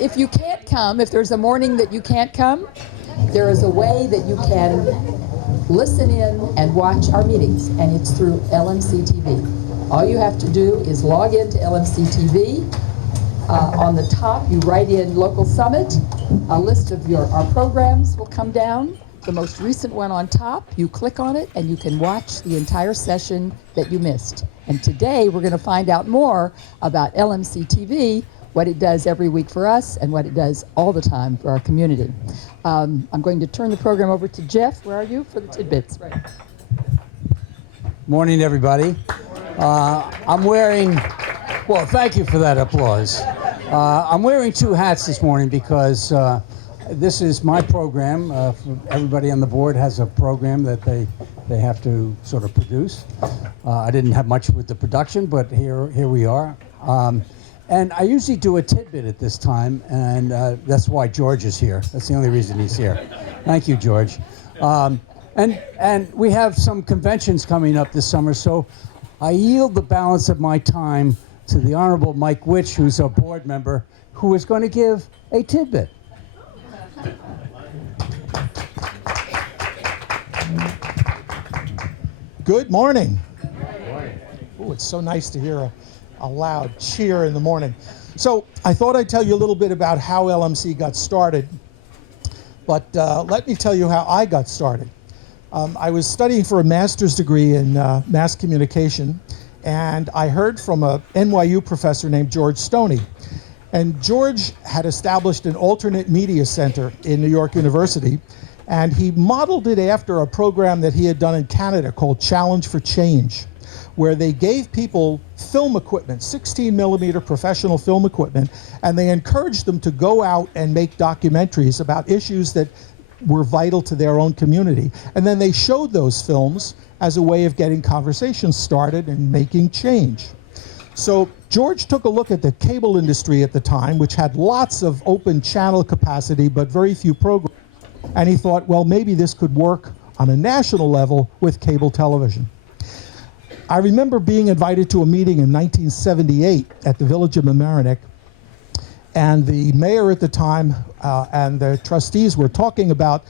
If you can't come, if there's a morning that you can't come, there is a way that you can listen in and watch our meetings, and it's through LMC-TV. All you have to do is log into LMC-TV. On the top, you write in Local Summit. A list of our programs will come down. The most recent one on top, you click on it, and you can watch the entire session that you missed. And today, we're going to find out more about LMC-TV, what it does every week for us, and what it does all the time for our community. I'm going to turn the program over to Jeff. Where are you for the tidbits? Right. Morning, everybody. I'm wearing, well, thank you for that applause. I'm wearing two hats this morning because this is my program. Everybody on the board has a program that they have to sort of produce. I didn't have much with the production, but here we are. And I usually do a tidbit at this time, and that's why George is here. That's the only reason he's here. Thank you, George. And we have some conventions coming up this summer, so I yield the balance of my time to the Honorable Mike Witch, who's a board member, who is going to give a tidbit. Good morning. Oh, it's so nice to hear a loud cheer in the morning. So I thought I'd tell you a little bit about how LMC got started, but let me tell you how I got started. I was studying for a master's degree in mass communication, and I heard from a NYU professor named George Stoney. And George had established an alternate media center in New York University, and he modeled it after a program that he had done in Canada called Challenge for Change, where they gave people film equipment, 16 millimeter professional film equipment, and they encouraged them to go out and make documentaries about issues that were vital to their own community. And then they showed those films as a way of getting conversations started and making change. So George took a look at the cable industry at the time, which had lots of open channel capacity, but very few programs. And he thought, well, maybe this could work on a national level with cable television. I remember being invited to a meeting in 1978 at the village of Mamaroneck, and the mayor at the time and the trustees were talking about,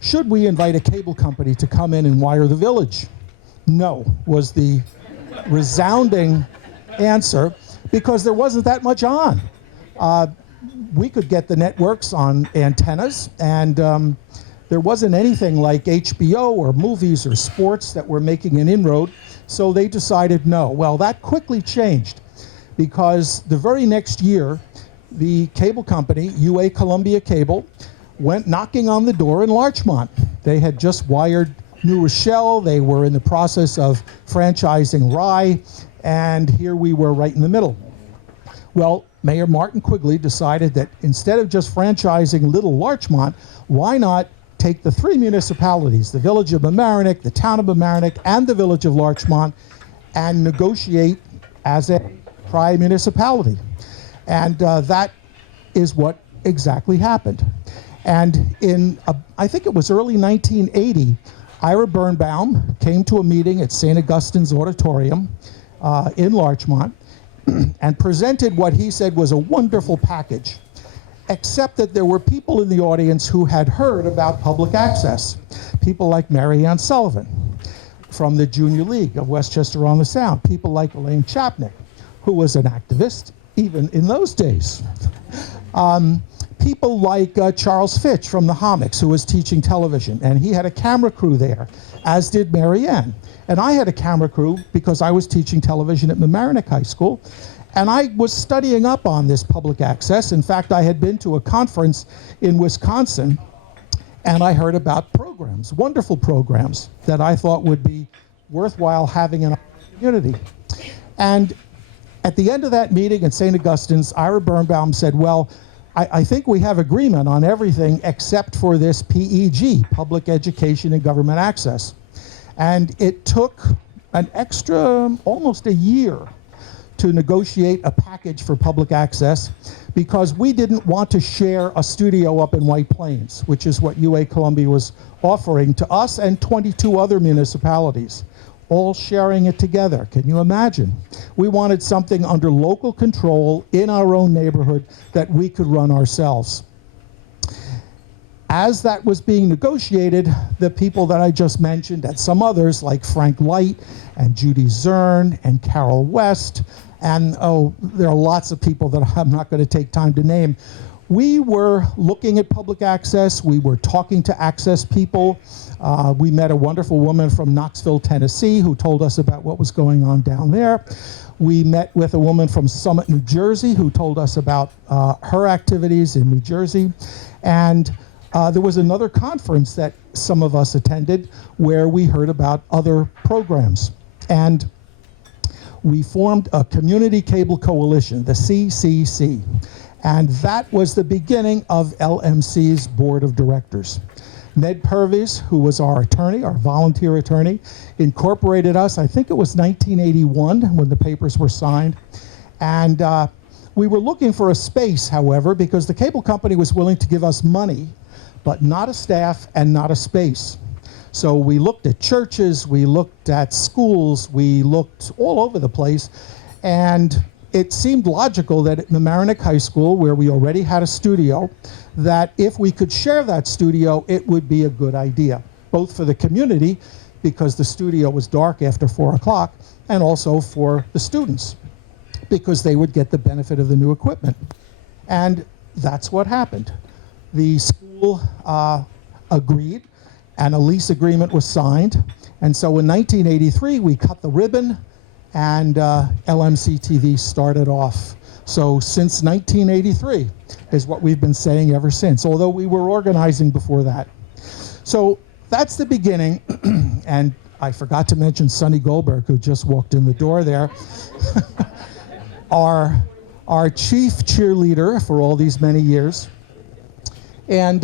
should we invite a cable company to come in and wire the village? No, was the resounding answer, because there wasn't that much on. We could get the networks on antennas, and there wasn't anything like HBO or movies or sports that were making an inroad. So they decided no. Well, that quickly changed, because the very next year, the cable company, UA Columbia Cable, went knocking on the door in Larchmont. They had just wired New Rochelle. They were in the process of franchising Rye, and here we were right in the middle. Well, Mayor Martin Quigley decided that instead of just franchising little Larchmont, why not take the three municipalities, the village of Mamaroneck, the town of Mamaroneck, and the village of Larchmont, and negotiate as a tri-municipality. And that is what exactly happened. And in, I think it was early 1980, Ira Birnbaum came to a meeting at St. Augustine's Auditorium in Larchmont and presented what he said was a wonderful package, except that there were people in the audience who had heard about public access. People like Mary Ann Sullivan from the Junior League of Westchester on the Sound. People like Elaine Chapnick, who was an activist even in those days. People like Charles Fitch from the Homics, who was teaching television, and he had a camera crew there, as did Mary Ann. And I had a camera crew because I was teaching television at Mamaroneck High School. And I was studying up on this public access. In fact, I had been to a conference in Wisconsin, and I heard about programs, wonderful programs, that I thought would be worthwhile having in our community. And at the end of that meeting at St. Augustine's, Ira Birnbaum said, well, I think we have agreement on everything except for this PEG, Public Education and Government Access. And it took an extra, almost a year, to negotiate a package for public access because we didn't want to share a studio up in White Plains, which is what UA Columbia was offering to us and 22 other municipalities, all sharing it together. Can you imagine? We wanted something under local control in our own neighborhood that we could run ourselves. As that was being negotiated, the people that I just mentioned and some others like Frank Light and Judy Zern and Carol West, and there are lots of people that I'm not going to take time to name. We were looking at public access. We were talking to access people. We met a wonderful woman from Knoxville, Tennessee, who told us about what was going on down there. We met with a woman from Summit, New Jersey, who told us about her activities in New Jersey. And there was another conference that some of us attended where we heard about other programs. And we formed a community cable coalition, the CCC. And that was the beginning of LMC's board of directors. Ned Purvis, who was our attorney, our volunteer attorney, incorporated us. I think it was 1981 when the papers were signed. And we were looking for a space, however, because the cable company was willing to give us money, but not a staff and not a space. So we looked at churches, we looked at schools, we looked all over the place, and it seemed logical that at Mamaroneck High School, where we already had a studio, that if we could share that studio, it would be a good idea, both for the community, because the studio was dark after 4 o'clock, and also for the students, because they would get the benefit of the new equipment. And that's what happened. The school agreed, and a lease agreement was signed. And so in 1983, we cut the ribbon, and LMC-TV started off. So since 1983 is what we've been saying ever since, although we were organizing before that. So that's the beginning. And I forgot to mention Sonny Goldberg, who just walked in the door there. our chief cheerleader for all these many years. And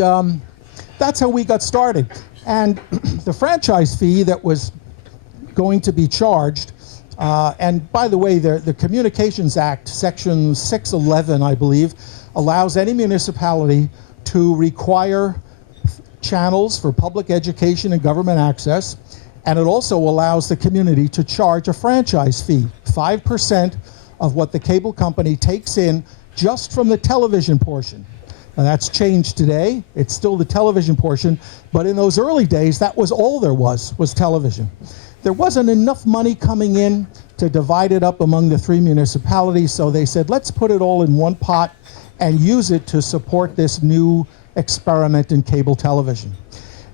that's how we got started. And the franchise fee that was going to be charged, and by the way, the Communications Act, Section 611, I believe, allows any municipality to require channels for public education and government access, and it also allows the community to charge a franchise fee, 5% of what the cable company takes in just from the television portion. Now that's changed today. It's still the television portion, but in those early days, that was all there was television. There wasn't enough money coming in to divide it up among the 3 municipalities, so they said, let's put it all in one pot and use it to support this new experiment in cable television.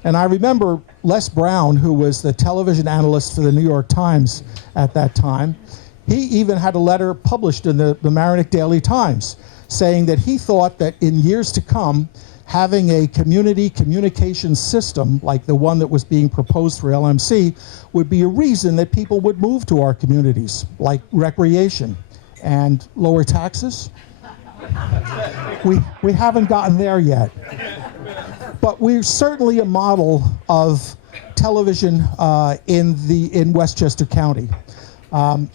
And I remember Les Brown, who was the television analyst for the New York Times at that time, he even had a letter published in the Mamaroneck Daily Times saying that he thought that in years to come, having a community communication system like the one that was being proposed for LMC would be a reason that people would move to our communities, like recreation and lower taxes. We haven't gotten there yet. But we're certainly a model of television in Westchester County.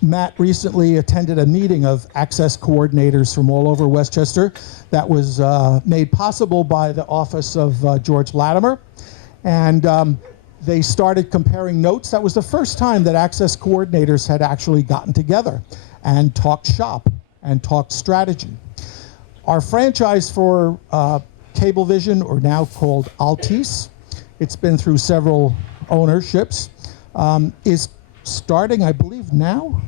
Matt recently attended a meeting of access coordinators from all over Westchester that was made possible by the office of George Latimer. And they started comparing notes. That was the first time that access coordinators had actually gotten together and talked shop and talked strategy. Our franchise for Cablevision, or now called Altice, it's been through several ownerships, is starting, I believe, now?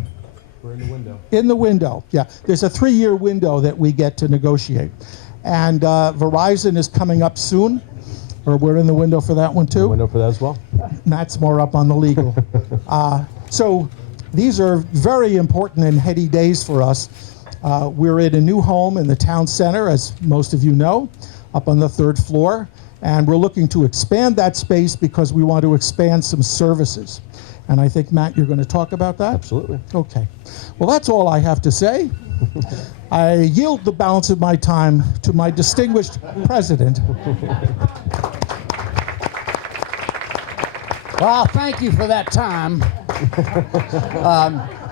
We're in the window. In the window, yeah. There's a 3-year window that we get to negotiate. And Verizon is coming up soon, or we're in the window for that one too? Window for that as well. Matt's more up on the legal. So these are very important and heady days for us. We're in a new home in the town center, as most of you know, up on the 3rd floor. And we're looking to expand that space because we want to expand some services. And I think, Matt, you're going to talk about that? Absolutely. Okay. Well, that's all I have to say. I yield the balance of my time to my distinguished president. Well, thank you for that time.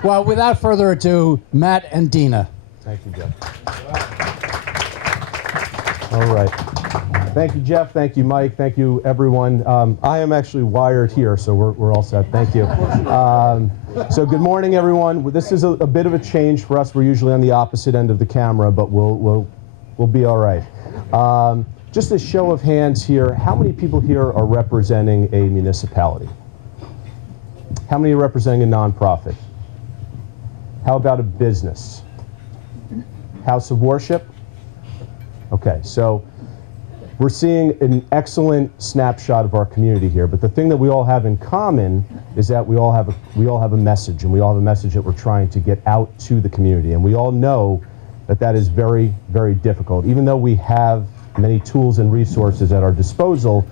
Well, without further ado, Matt and Dena. Thank you, Jeff. All right. Thank you, Jeff. Thank you, Mike. Thank you, everyone. I am actually wired here, so we're all set. Thank you. So good morning, everyone. This is a bit of a change for us. We're usually on the opposite end of the camera, but we'll be all right. Just a show of hands here. How many people here are representing a municipality? How many are representing a nonprofit? How about a business? House of worship? Okay, so we're seeing an excellent snapshot of our community here, but the thing that we all have in common is that we all have a message, and we all have a message that we're trying to get out to the community, and we all know that that is very, very difficult. Even though we have many tools and resources at our disposal,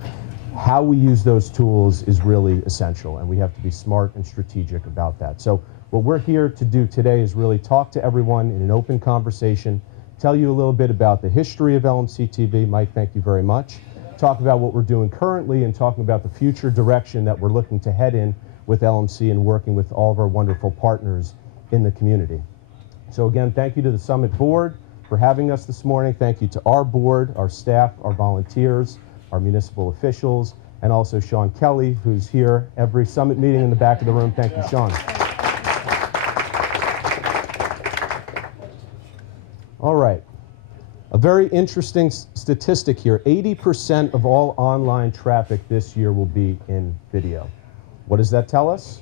how we use those tools is really essential, and we have to be smart and strategic about that. So what we're here to do today is really talk to everyone in an open conversation, tell you a little bit about the history of LMC-TV. Mike, thank you very much. Talk about what we're doing currently and talking about the future direction that we're looking to head in with LMC and working with all of our wonderful partners in the community. So again, thank you to the Summit Board for having us this morning. Thank you to our board, our staff, our volunteers, our municipal officials, and also Sean Kelly, who's here every Summit meeting in the back of the room. Thank you, Sean. All right. A very interesting statistic here. 80% of all online traffic this year will be in video. What does that tell us?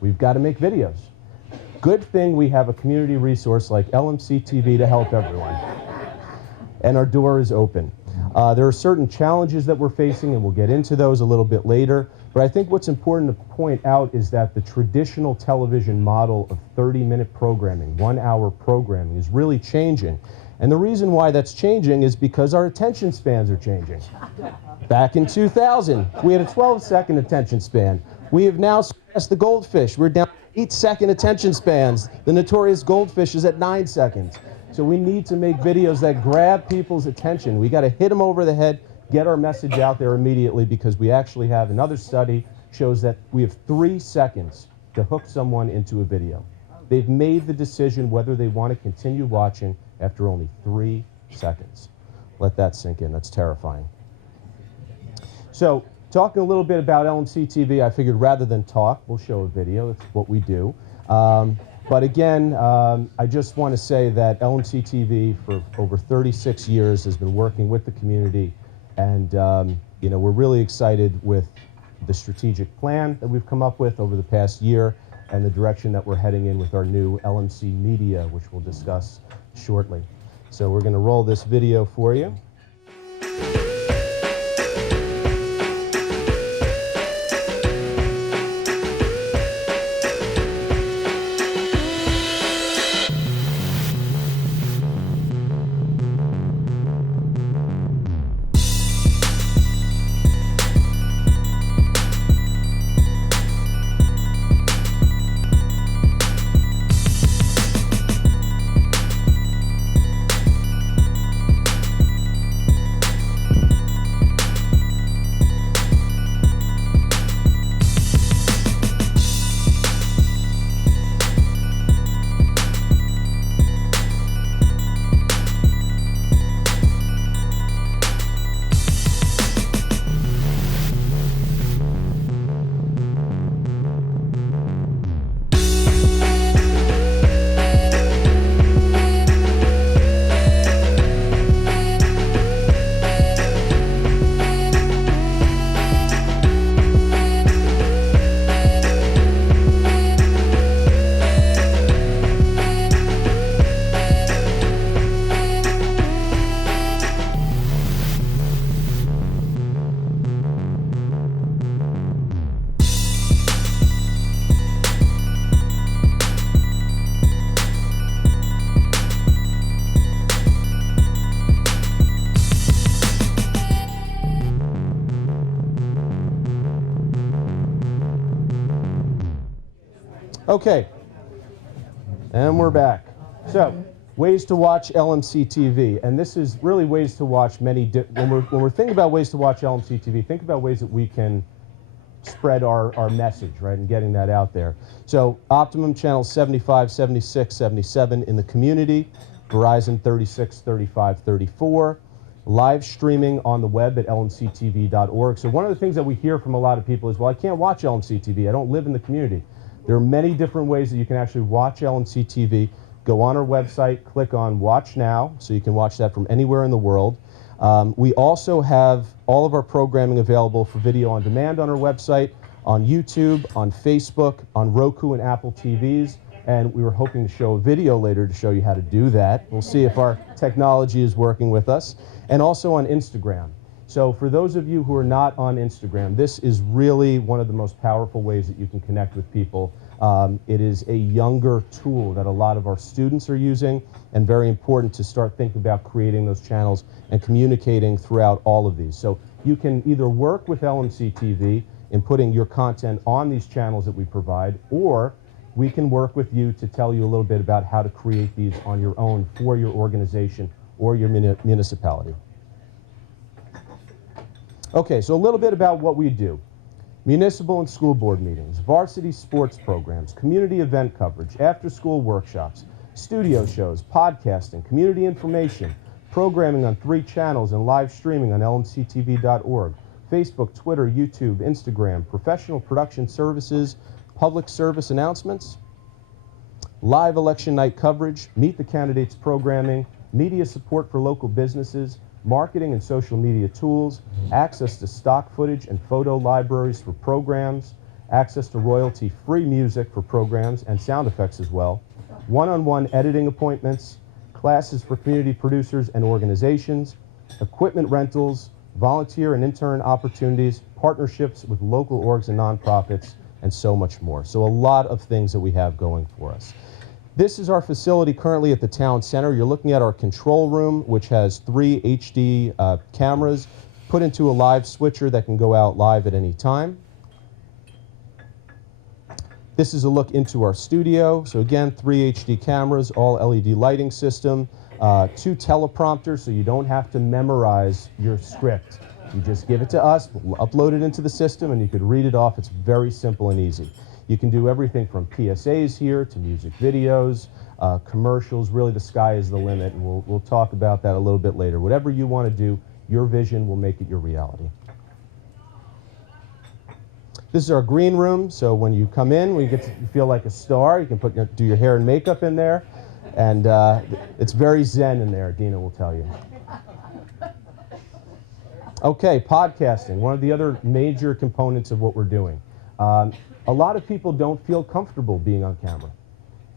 We've got to make videos. Good thing we have a community resource like LMC-TV to help everyone. And our door is open. There are certain challenges that we're facing, and we'll get into those a little bit later. But I think what's important to point out is that the traditional television model of 30-minute programming, 1-hour programming, is really changing. And the reason why that's changing is because our attention spans are changing. Back in 2000, we had a 12-second attention span. We have now surpassed the goldfish. We're down to 8-second attention spans. The notorious goldfish is at 9 seconds. So we need to make videos that grab people's attention. We got to hit them over the head, get our message out there immediately, because we actually have another study shows that we have 3 seconds to hook someone into a video. They've made the decision whether they want to continue watching after only 3 seconds. Let that sink in. That's terrifying. So talking a little bit about LMC-TV, I figured rather than talk, we'll show a video. That's what we do. But again, I just want to say that LMC-TV for over 36 years has been working with the community, and we're really excited with the strategic plan that we've come up with over the past year and the direction that we're heading in with our new LMC Media, which we'll discuss shortly. So we're going to roll this video for you. Okay, and we're back. So, ways to watch LMC-TV, and this is really ways to watch many. When we're thinking about ways to watch LMC-TV, think about ways that we can spread our message, right, and getting that out there. So Optimum channels 75, 76, 77 in the community, Verizon 36, 35, 34, live streaming on the web at lmctv.org. So one of the things that we hear from a lot of people is, well, I can't watch LMC-TV. I don't live in the community. There are many different ways that you can actually watch LMC-TV. Go on our website, click on Watch Now, so you can watch that from anywhere in the world. We also have all of our programming available for video on demand on our website, on YouTube, on Facebook, on Roku and Apple TVs, and we were hoping to show a video later to show you how to do that. We'll see if our technology is working with us, and also on Instagram. So for those of you who are not on Instagram, this is really one of the most powerful ways that you can connect with people. It is a younger tool that a lot of our students are using, and very important to start thinking about creating those channels and communicating throughout all of these. So you can either work with LMC TV in putting your content on these channels that we provide, or we can work with you to tell you a little bit about how to create these on your own for your organization or your municipality. Okay, so a little bit about what we do. Municipal and school board meetings, varsity sports programs, community event coverage, after-school workshops, studio shows, podcasting, community information, programming on 3 channels and live streaming on lmctv.org, Facebook, Twitter, YouTube, Instagram, professional production services, public service announcements, live election night coverage, meet the candidates programming, media support for local businesses, marketing and social media tools, access to stock footage and photo libraries for programs, access to royalty-free music for programs and sound effects as well, one-on-one editing appointments, classes for community producers and organizations, equipment rentals, volunteer and intern opportunities, partnerships with local orgs and nonprofits, and so much more. So a lot of things that we have going for us. This is our facility currently at the town center. You're looking at our control room, which has 3 HD cameras put into a live switcher that can go out live at any time. This is a look into our studio. So again, 3 HD cameras, all LED lighting system, 2 teleprompters, so you don't have to memorize your script. You just give it to us, we'll upload it into the system, and you could read it off. It's very simple and easy. You can do everything from PSAs here to music videos, commercials. Really, the sky is the limit, and we'll talk about that a little bit later. Whatever you want to do, your vision will make it your reality. This is our green room, so when you come in, you feel like a star. You can do your hair and makeup in there, and it's very zen in there, Dena will tell you. Okay, podcasting, one of the other major components of what we're doing. A lot of people don't feel comfortable being on camera,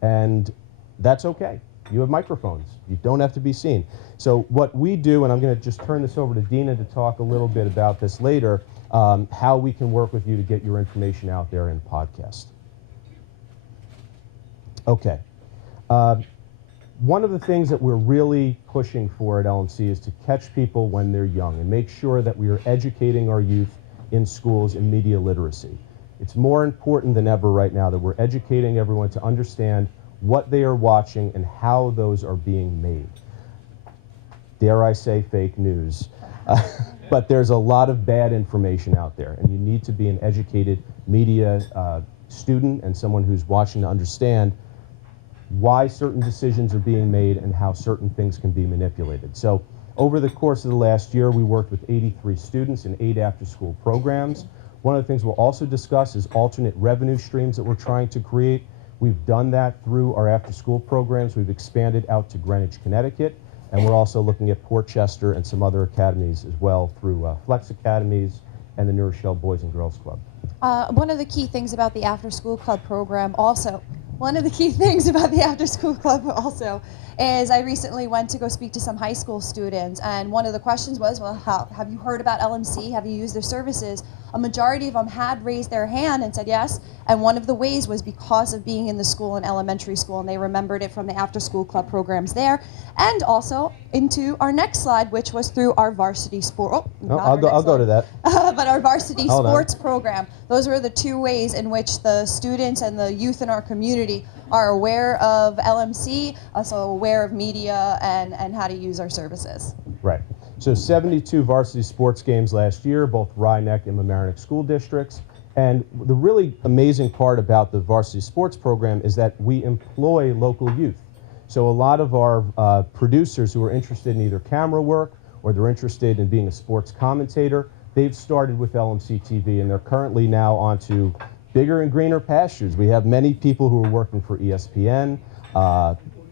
and that's okay. You have microphones. You don't have to be seen. So what we do, and I'm going to just turn this over to Dena to talk a little bit about this later, how we can work with you to get your information out there in podcast. Okay. One of the things that we're really pushing for at LMC is to catch people when they're young and make sure that we are educating our youth in schools in media literacy. It's more important than ever right now that we're educating everyone to understand what they are watching and how those are being made. Dare I say fake news. But there's a lot of bad information out there, and you need to be an educated media student and someone who's watching to understand why certain decisions are being made and how certain things can be manipulated. So over the course of the last year, we worked with 83 students in 8 after-school programs. One of the things we'll also discuss is alternate revenue streams that we're trying to create. We've done that through our after-school programs. We've expanded out to Greenwich, Connecticut, and we're also looking at Port Chester and some other academies as well through Flex Academies and the New Rochelle Boys and Girls Club. One of the key things about the after-school club program also is I recently went to go speak to some high school students, and one of the questions was, well, have you heard about LMC? Have you used their services? A majority of them had raised their hand and said yes, and one of the ways was because of being in the school in elementary school, and they remembered it from the after-school club programs there, and also into our next slide, which was through our varsity sport. I'll go to that. But our varsity sports program. Those were the 2 ways in which the students and the youth in our community are aware of LMC, also aware of media and how to use our services. Right. So 72 varsity sports games last year, both Ryeneck and Mamaroneck school districts, And the really amazing part about the varsity sports program is that we employ local youth. So a lot of our producers who are interested in either camera work or they're interested in being a sports commentator, they've started with LMC-TV, and they're currently now onto bigger and greener pastures. We have many people who are working for ESPN.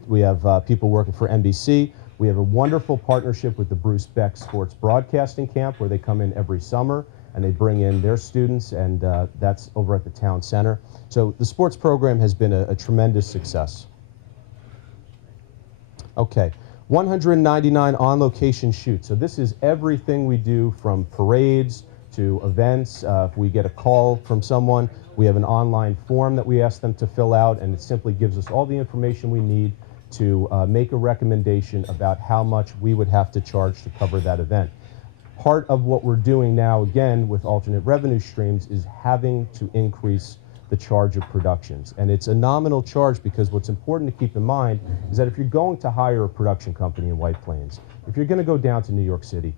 We have people working for NBC. We have a wonderful partnership with the Bruce Beck Sports Broadcasting Camp, where they come in every summer and they bring in their students, and that's over at the town center. So the sports program has been a tremendous success. Okay, 199 on-location shoots. So this is everything we do, from parades to events. If we get a call from someone, we have an online form that we ask them to fill out, and it simply gives us all the information we need to make a recommendation about how much we would have to charge to cover that event. Part of what we're doing now, again, with alternate revenue streams, is having to increase the charge of productions. And it's a nominal charge, because what's important to keep in mind is that if you're going to hire a production company in White Plains, if you're going to go down to New York City,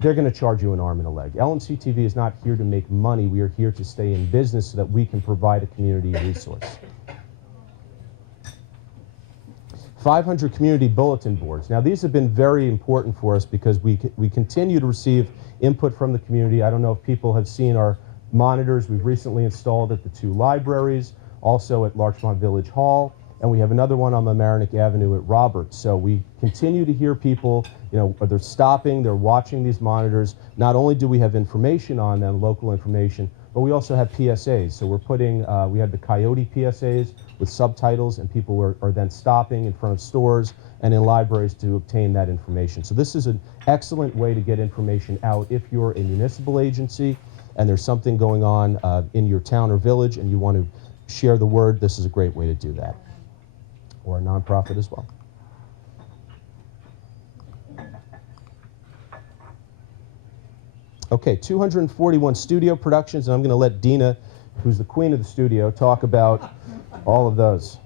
they're going to charge you an arm and a leg. LMC-TV is not here to make money. We are here to stay in business so that we can provide a community resource. 500 community bulletin boards. Now, these have been very important for us because we continue to receive input from the community. I don't know if people have seen our monitors we've recently installed at the 2 libraries, also at Larchmont Village Hall, and we have another one on Mamaroneck Avenue at Roberts. So we continue to hear people, they're stopping, they're watching these monitors. Not only do we have information on them, local information, but we also have PSAs. So we're putting, we had the Coyote PSAs with subtitles, and people are then stopping in front of stores and in libraries to obtain that information. So this is an excellent way to get information out if you're a municipal agency and there's something going on in your town or village and you want to share the word. This is a great way to do that. Or a nonprofit as well. Okay, 241 studio productions, and I'm going to let Dena, who's the queen of the studio, talk about all of those.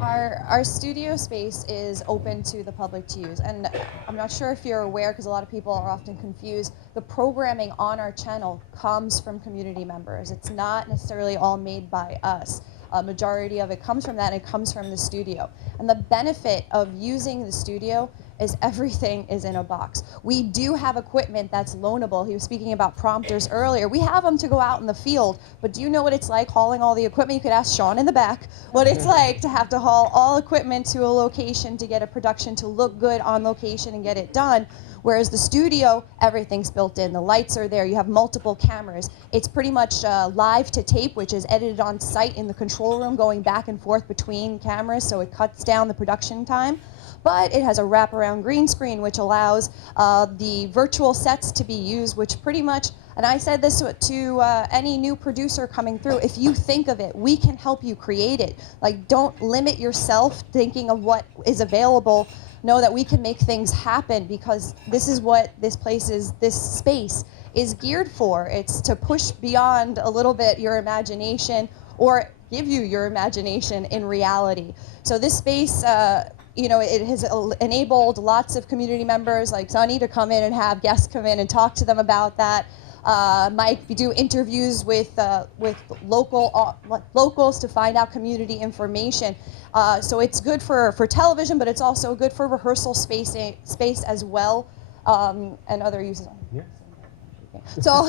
Our studio space is open to the public to use, and I'm not sure if you're aware, because a lot of people are often confused, the programming on our channel comes from community members. It's not necessarily all made by us. A majority of it comes from that, and it comes from the studio. And the benefit of using the studio is everything is in a box. We do have equipment that's loanable. He was speaking about prompters earlier. We have them to go out in the field, but do you know what it's like hauling all the equipment? You could ask Sean in the back what it's like to have to haul all equipment to a location to get a production to look good on location and get it done. Whereas the studio, everything's built in. The lights are there. You have multiple cameras. It's pretty much live to tape, which is edited on site in the control room, going back and forth between cameras, so it cuts down the production time. But it has a wraparound green screen, which allows the virtual sets to be used, which pretty much, and I said this to any new producer coming through, if you think of it, we can help you create it. Like, don't limit yourself thinking of what is available. Know that we can make things happen, because this is what this space is geared for. It's to push beyond a little bit your imagination, or give you your imagination in reality. So this space, it has enabled lots of community members like Sonny to come in and have guests come in and talk to them about that. Mike, we do interviews with locals to find out community information. So it's good for television, but it's also good for rehearsal space as well, and other uses. Yeah. So,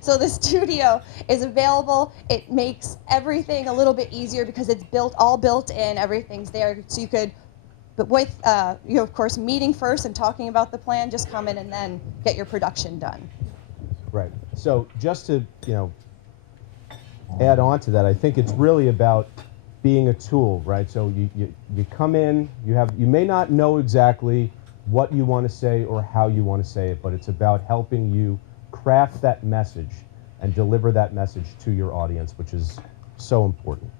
so the studio is available. It makes everything a little bit easier because it's all built in. Everything's there, so you could. But with of course, meeting first and talking about the plan, just come in and then get your production done. Right. So just to add on to that, I think it's really about being a tool, right? So you come in, you may not know exactly what you want to say or how you want to say it, but it's about helping you craft that message and deliver that message to your audience, which is so important.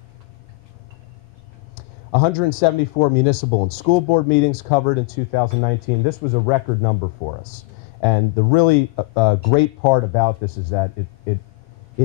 174 municipal and school board meetings covered in 2019. This was a record number for us. And the really great part about this is that it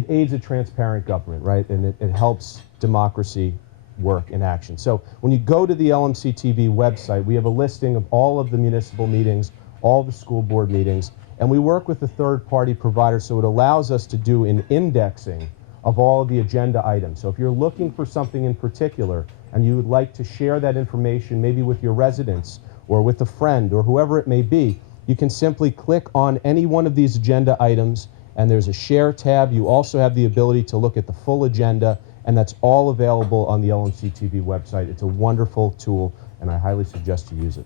aids a transparent government, right? And it helps democracy work in action. So when you go to the LMC-TV website, we have a listing of all of the municipal meetings, all the school board meetings, And we work with a third-party provider, so it allows us to do an indexing of all of the agenda items. So if you're looking for something in particular and you would like to share that information maybe with your residents or with a friend or whoever it may be, you can simply click on any one of these agenda items and there's a share tab. You also have the ability to look at the full agenda, and that's all available on the LMC-TV website. It's a wonderful tool and I highly suggest you use it.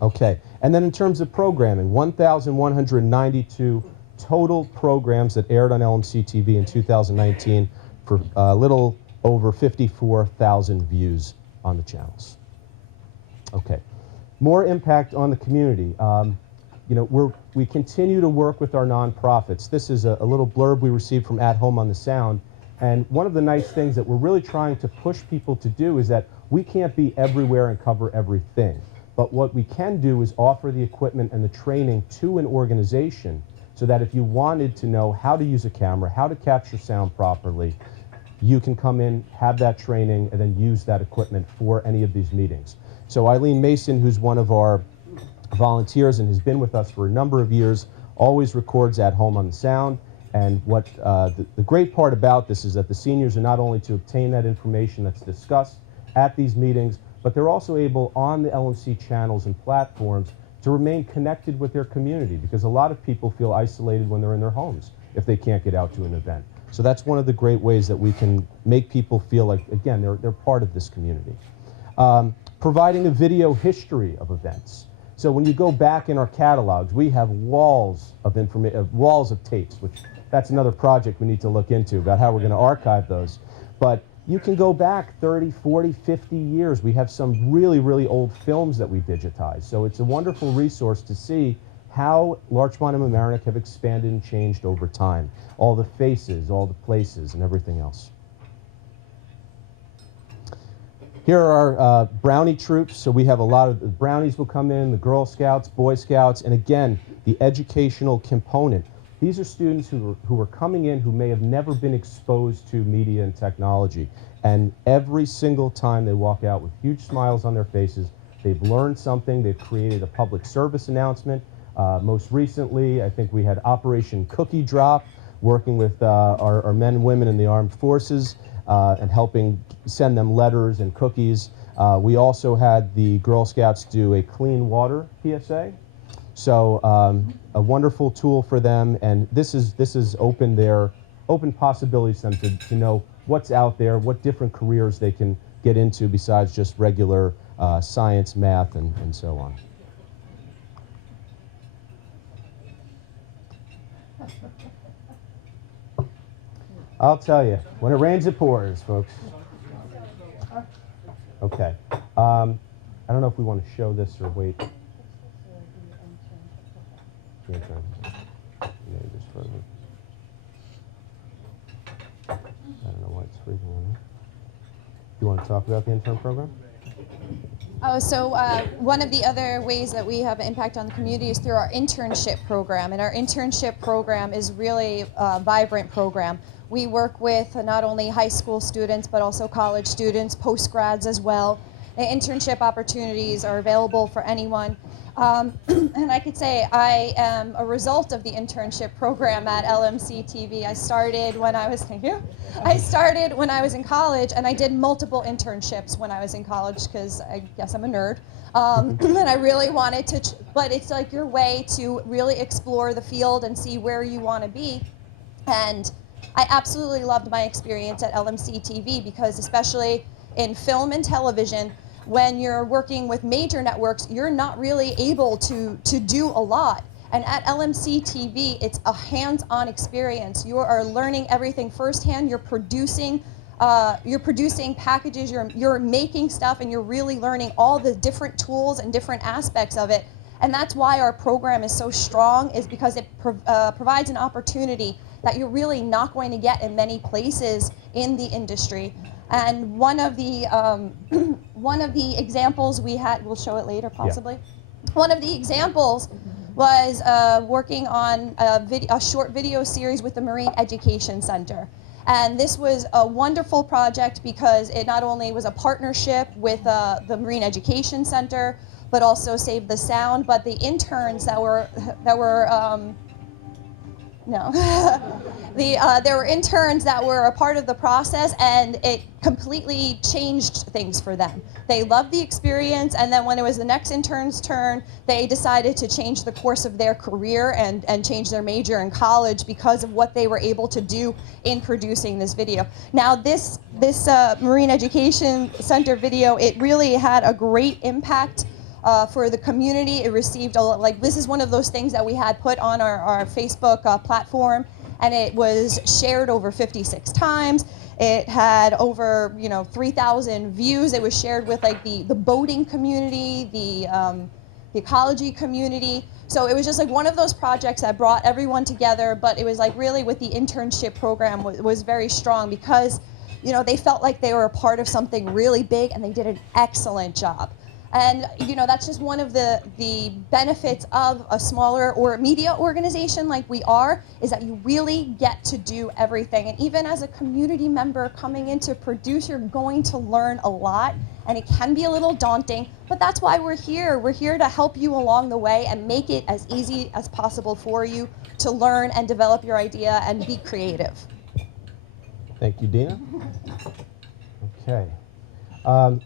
Okay, and then in terms of programming, 1,192 total programs that aired on LMC-TV in 2019 for a little over 54,000 views on the channels. Okay, more impact on the community. You know, we continue to work with our nonprofits. This is a little blurb we received from At Home on the Sound, and one of the nice things that we're really trying to push people to do is that we can't be everywhere and cover everything. But what we can do is offer the equipment and the training to an organization so that if you wanted to know how to use a camera, how to capture sound properly, you can come in, have that training, and then use that equipment for any of these meetings. So Eileen Mason, who's one of our volunteers and has been with us for a number of years, always records At Home on the Sound. And what the great part about this is that the seniors are not only to obtain that information that's discussed at these meetings, but they're also able on the LMC channels and platforms to remain connected with their community, because a lot of people feel isolated when they're in their homes if they can't get out to an event. So that's one of the great ways that we can make people feel like, again, they're part of this community. Providing a video history of events. So when you go back in our catalogs, we have walls of walls of tapes, which that's another project we need to look into about how we're going to archive those. But you can go back 30, 40, 50 years. We have some really, really old films that we digitize. So it's a wonderful resource to see how Larchmont and Mamaroneck have expanded and changed over time. All the faces, all the places, and everything else. Here are our brownie troops. So we have a lot of the brownies will come in, the Girl Scouts, Boy Scouts, and again, the educational component. These are students who are coming in who may have never been exposed to media and technology. And every single time they walk out with huge smiles on their faces, they've learned something, they've created a public service announcement. Most recently, I think we had Operation Cookie Drop, working with our men and women in the armed forces and helping send them letters and cookies. We also had the Girl Scouts do a clean water PSA. So a wonderful tool for them, and this is open possibilities for them to know what's out there, what different careers they can get into besides just regular science, math, and so on. I'll tell you, when it rains, it pours, folks. Okay. I don't know if we want to show this or wait. Maybe just further. I don't know why it's freezing on there. Do you want to talk about the intern program? Oh, so one of the other ways that we have an impact on the community is through our internship program. And our internship program is really a vibrant program. We work with not only high school students, but also college students, post-grads as well. The internship opportunities are available for anyone. And I could say I am a result of the internship program at LMC-TV. I started when I was in college, and I did multiple internships when I was in college because I guess I'm a nerd. And I really wanted to, but it's like your way to really explore the field and see where you want to be. And I absolutely loved my experience at LMC-TV because especially in film and television, when you're working with major networks, you're not really able to do a lot. And at LMC-TV, it's a hands-on experience. You are learning everything firsthand. You're producing packages, you're making stuff, and you're really learning all the different tools and different aspects of it. And that's why our program is so strong, is because it provides an opportunity that you're really not going to get in many places in the industry. And one of the examples we had, we'll show it later possibly. Yeah. One of the examples was working on a short video series with the Marine Education Center. And this was a wonderful project because it not only was a partnership with the Marine Education Center, but also Save the Sound. But the interns there were interns that were a part of the process, and it completely changed things for them. They loved the experience, and then when it was the next intern's turn, they decided to change the course of their career and change their major in college because of what they were able to do in producing this video. Now, this Marine Education Center video, it really had a great impact for the community. It received this is one of those things that we had put on our Facebook platform, and it was shared over 56 times. It had over 3,000 views. It was shared with the boating community, the ecology community. So it was just one of those projects that brought everyone together, but it was really with the internship program was very strong because they felt like they were a part of something really big, and they did an excellent job. And that's just one of the benefits of a smaller or media organization like we are, is that you really get to do everything. And even as a community member coming in to produce, you're going to learn a lot, and it can be a little daunting, but that's why we're here. We're here to help you along the way and make it as easy as possible for you to learn and develop your idea and be creative. Thank you, Dena. Okay.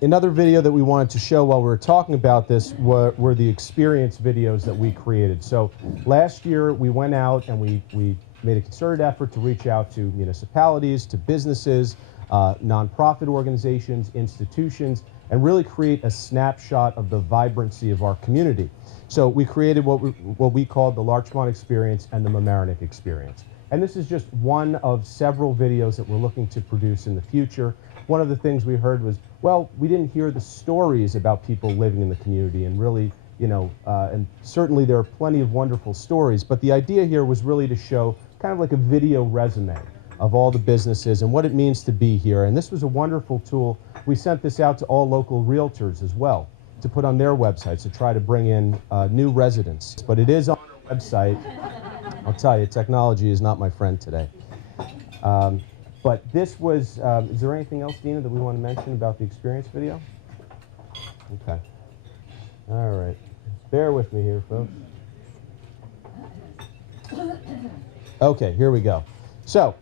Another video that we wanted to show while we were talking about this were the experience videos that we created. So last year we went out and we made a concerted effort to reach out to municipalities, to businesses, nonprofit organizations, institutions, and really create a snapshot of the vibrancy of our community. So we created what we called the Larchmont Experience and the Mamaroneck Experience. And this is just one of several videos that we're looking to produce in the future. One of the things we heard was, well, we didn't hear the stories about people living in the community, and really, and certainly there are plenty of wonderful stories, but the idea here was really to show kind of like a video resume of all the businesses and what it means to be here. And this was a wonderful tool. We sent this out to all local realtors as well to put on their websites to try to bring in new residents. But it is on our website. I'll tell you, technology is not my friend today. But this was, is there anything else, Dena, that we want to mention about the experience video? Okay. All right. Bear with me here, folks. Okay, here we go. So,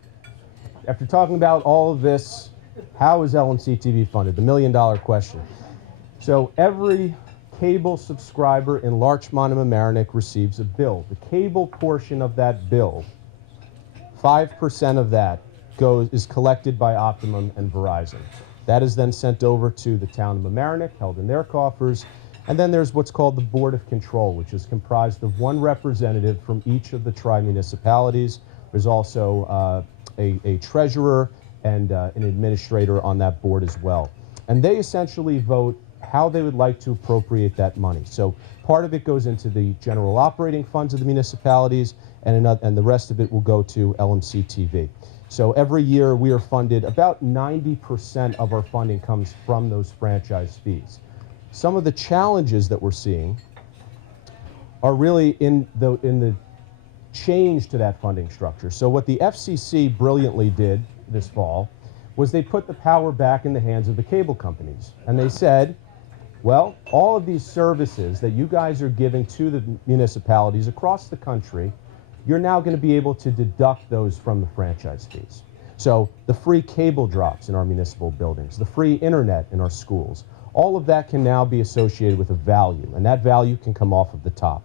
after talking about all of this, how is LMC-TV funded? The million-dollar question. So, every cable subscriber in Larchmont and Mamaroneck receives a bill. The cable portion of that bill, 5% of that is collected by Optimum and Verizon. That is then sent over to the town of Mamaroneck, held in their coffers, and then there's what's called the Board of Control, which is comprised of one representative from each of the tri-municipalities. There's also a treasurer and an administrator on that board as well. And they essentially vote how they would like to appropriate that money. So part of it goes into the general operating funds of the municipalities, and the rest of it will go to LMC-TV. So every year we are funded, about 90% of our funding comes from those franchise fees. Some of the challenges that we're seeing are really in the change to that funding structure. So what the FCC brilliantly did this fall was they put the power back in the hands of the cable companies. And they said, well, all of these services that you guys are giving to the municipalities across the country, you're now going to be able to deduct those from the franchise fees. So the free cable drops in our municipal buildings, the free internet in our schools, all of that can now be associated with a value, and that value can come off of the top.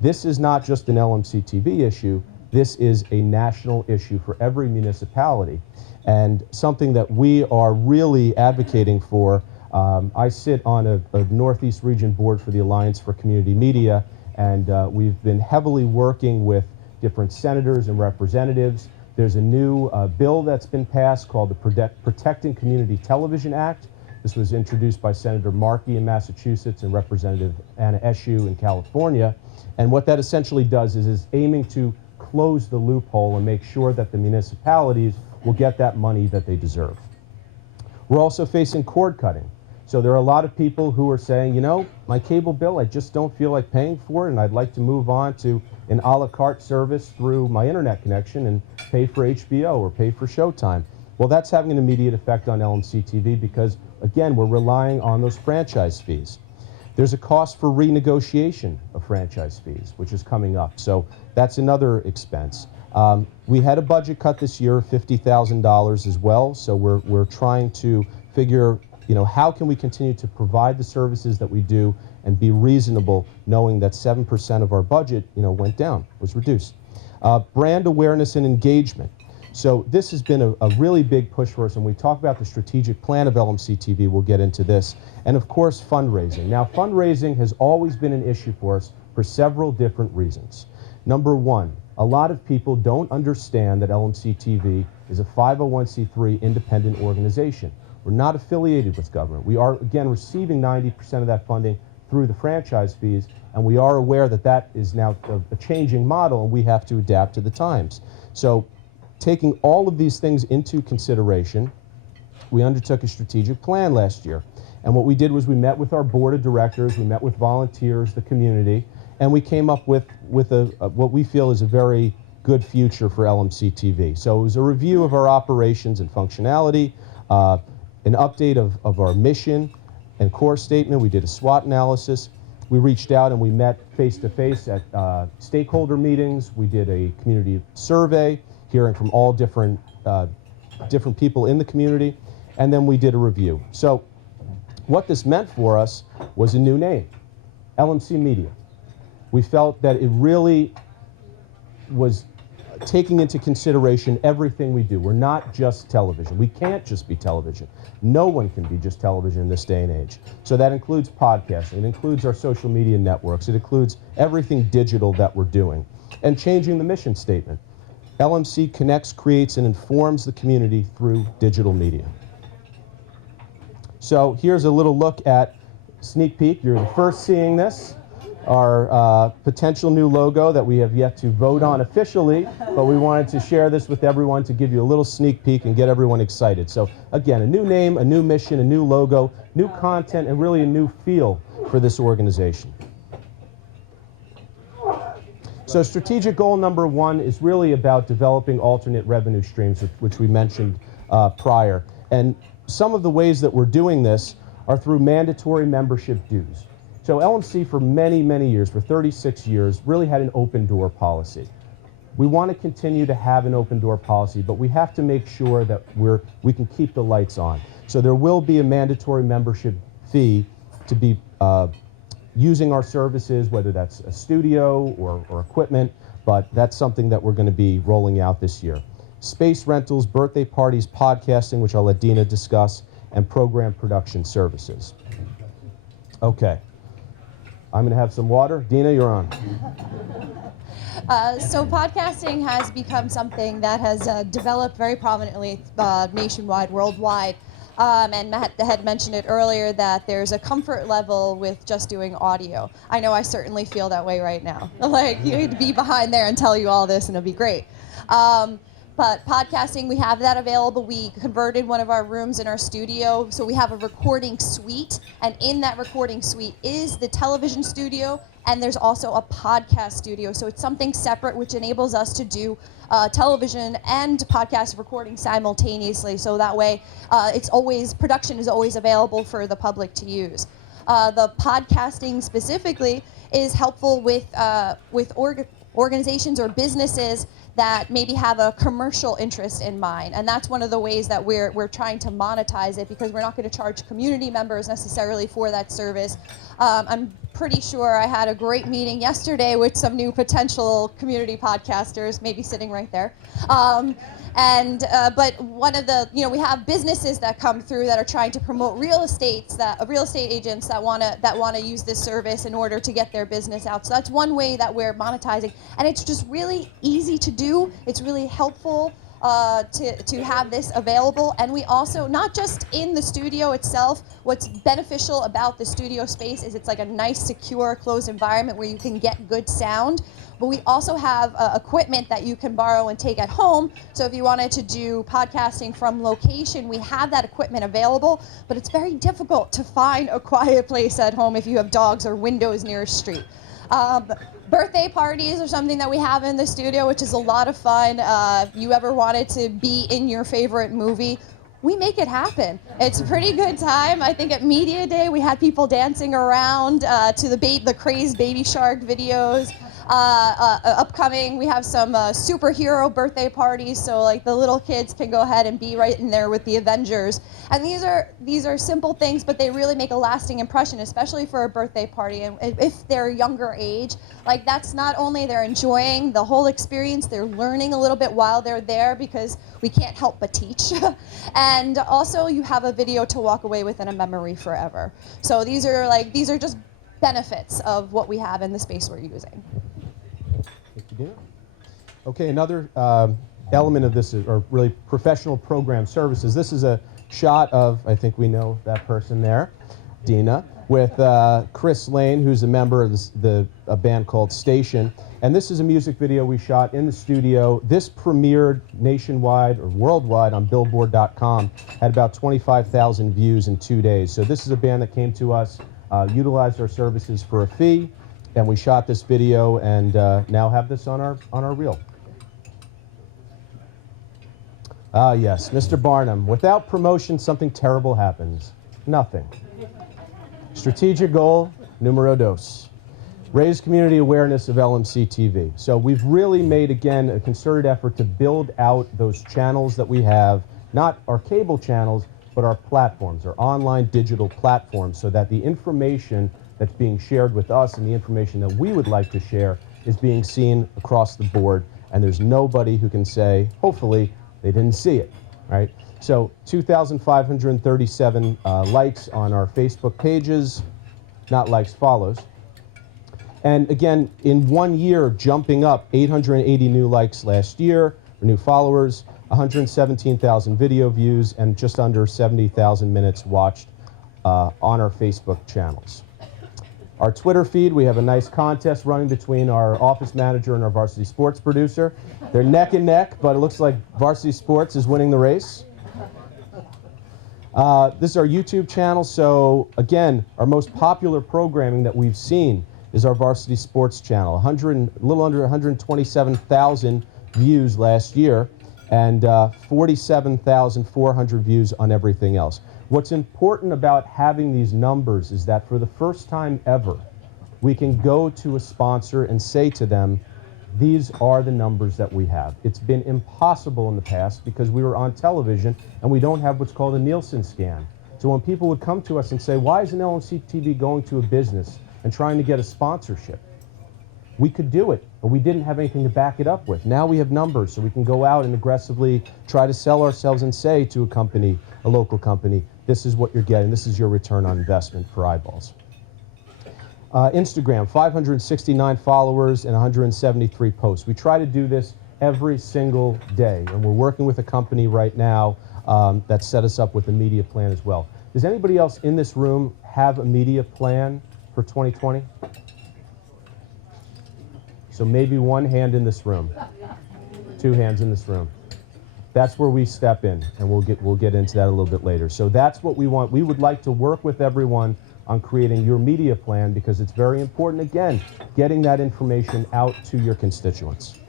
This is not just an LMC-TV issue, this is a national issue for every municipality, and something that we are really advocating for. I sit on a Northeast Region board for the Alliance for Community Media, and we've been heavily working with different senators and representatives. There's a new bill that's been passed called the Protecting Community Television Act. This was introduced by Senator Markey in Massachusetts and Representative Anna Eshoo in California. And what that essentially does is aiming to close the loophole and make sure that the municipalities will get that money that they deserve. We're also facing cord cutting. So there are a lot of people who are saying, you know, my cable bill, I just don't feel like paying for it, and I'd like to move on to an a la carte service through my internet connection and pay for HBO or pay for Showtime. Well, that's having an immediate effect on LMC-TV because, again, we're relying on those franchise fees. There's a cost for renegotiation of franchise fees, which is coming up. So that's another expense. We had a budget cut this year of $50,000 as well. So we're trying to figure, how can we continue to provide the services that we do and be reasonable, knowing that 7% of our budget, went down, was reduced. Brand awareness and engagement. So this has been a really big push for us, and we talk about the strategic plan of LMC-TV, we'll get into this, and of course fundraising. Now fundraising has always been an issue for us for several different reasons. Number one, a lot of people don't understand that LMC-TV is a 501c3 independent organization. We're not affiliated with government. We are, again, receiving 90% of that funding through the franchise fees, and we are aware that that is now a changing model, and we have to adapt to the times. So taking all of these things into consideration, we undertook a strategic plan last year. And what we did was we met with our board of directors, we met with volunteers, the community, and we came up with what we feel is a very good future for LMC-TV. So it was a review of our operations and functionality, an update of our mission and core statement. We did a SWOT analysis. We reached out and we met face-to-face at stakeholder meetings. We did a community survey, hearing from all different people in the community, and then we did a review. So what this meant for us was a new name, LMC Media. We felt that it really was taking into consideration everything we do. We're not just television. We can't just be television. No one can be just television in this day and age. So that includes podcasting, it includes our social media networks, it includes everything digital that we're doing, and changing the mission statement. LMC connects, creates, and informs the community through digital media. So here's a little look at, sneak peek, you're the first seeing this, our potential new logo that we have yet to vote on officially, but we wanted to share this with everyone to give you a little sneak peek and get everyone excited. So again, a new name, a new mission, a new logo, new content, and really a new feel for this organization. So strategic goal number one is really about developing alternate revenue streams, which we mentioned prior. And some of the ways that we're doing this are through mandatory membership dues. So LMC for many, many years, for 36 years, really had an open door policy. We want to continue to have an open door policy, but we have to make sure that we can keep the lights on. So there will be a mandatory membership fee to be using our services, whether that's a studio or equipment, but that's something that we're going to be rolling out this year. Space rentals, birthday parties, podcasting, which I'll let Dena discuss, and program production services. Okay. I'm going to have some water. Dena, you're on. So podcasting has become something that has developed very prominently nationwide, worldwide. And Matt had mentioned it earlier that there's a comfort level with just doing audio. I know I certainly feel that way right now. Like, you need to be behind there and tell you all this and it'll be great. But podcasting, we have that available. We converted one of our rooms in our studio, so we have a recording suite, and in that recording suite is the television studio, and there's also a podcast studio. So it's something separate, which enables us to do television and podcast recording simultaneously. So that way, production is always available for the public to use. The podcasting specifically is helpful with organizations or businesses that maybe have a commercial interest in mind, and that's one of the ways that we're trying to monetize it, because we're not going to charge community members necessarily for that service. I'm pretty sure I had a great meeting yesterday with some new potential community podcasters, maybe sitting right there. But one of the, we have businesses that come through that are trying to promote real estate agents that want to use this service in order to get their business out. So that's one way that we're monetizing, and it's just really easy to do. It's really helpful to have this available. And we also, not just in the studio itself, what's beneficial about the studio space is it's like a nice, secure, closed environment where you can get good sound. But we also have equipment that you can borrow and take at home. So if you wanted to do podcasting from location, we have that equipment available, but it's very difficult to find a quiet place at home if you have dogs or windows near a street. Birthday parties are something that we have in the studio, which is a lot of fun. You ever wanted to be in your favorite movie? We make it happen. It's a pretty good time. I think at Media Day we had people dancing around to the crazed Baby Shark videos. Upcoming, we have some superhero birthday parties, so like the little kids can go ahead and be right in there with the Avengers. And these are simple things, but they really make a lasting impression, especially for a birthday party. And if they're younger age, like that's not only they're enjoying the whole experience, they're learning a little bit while they're there because we can't help but teach. And also you have a video to walk away with and a memory forever. So these are just benefits of what we have in the space we're using. Thank you, Dena. Okay, another element of this is, or really professional program services. This is a shot of, I think we know that person there, Dena, with Chris Lane, who's a member of a band called Station. And this is a music video we shot in the studio. This premiered nationwide or worldwide on Billboard.com, had about 25,000 views in 2 days. So this is a band that came to us, utilized our services for a fee, and we shot this video and now have this on our reel. Ah, yes, Mr. Barnum. Without promotion, something terrible happens. Nothing. Strategic goal numero dos. Raise community awareness of LMC-TV. So we've really made, again, a concerted effort to build out those channels that we have, not our cable channels, but our platforms, our online digital platforms, so that the information that's being shared with us and the information that we would like to share is being seen across the board, and there's nobody who can say, hopefully, they didn't see it, right? So 2,537 likes on our Facebook pages, not likes, follows. And again, in 1 year, jumping up 880 new likes last year, or new followers, 117,000 video views, and just under 70,000 minutes watched on our Facebook channels. Our Twitter feed, we have a nice contest running between our office manager and our varsity sports producer. They're neck and neck, but it looks like varsity sports is winning the race. This is our YouTube channel. So again, our most popular programming that we've seen is our varsity sports channel. A little under 127,000 views last year, and 47,400 views on everything else. What's important about having these numbers is that for the first time ever, we can go to a sponsor and say to them, these are the numbers that we have. It's been impossible in the past because we were on television and we don't have what's called a Nielsen scan. So when people would come to us and say, why isn't LMC-TV going to a business and trying to get a sponsorship? We could do it, but we didn't have anything to back it up with. Now we have numbers, so we can go out and aggressively try to sell ourselves and say to a company, a local company, this is what you're getting, this is your return on investment for eyeballs. Instagram, 569 followers and 173 posts. We try to do this every single day, and we're working with a company right now that set us up with a media plan as well. Does anybody else in this room have a media plan for 2020? So maybe one hand in this room, 2 hands in this room. That's where we step in, and we'll get into that a little bit later. So that's what we want. We would like to work with everyone on creating your media plan because it's very important, again, getting that information out to your constituents.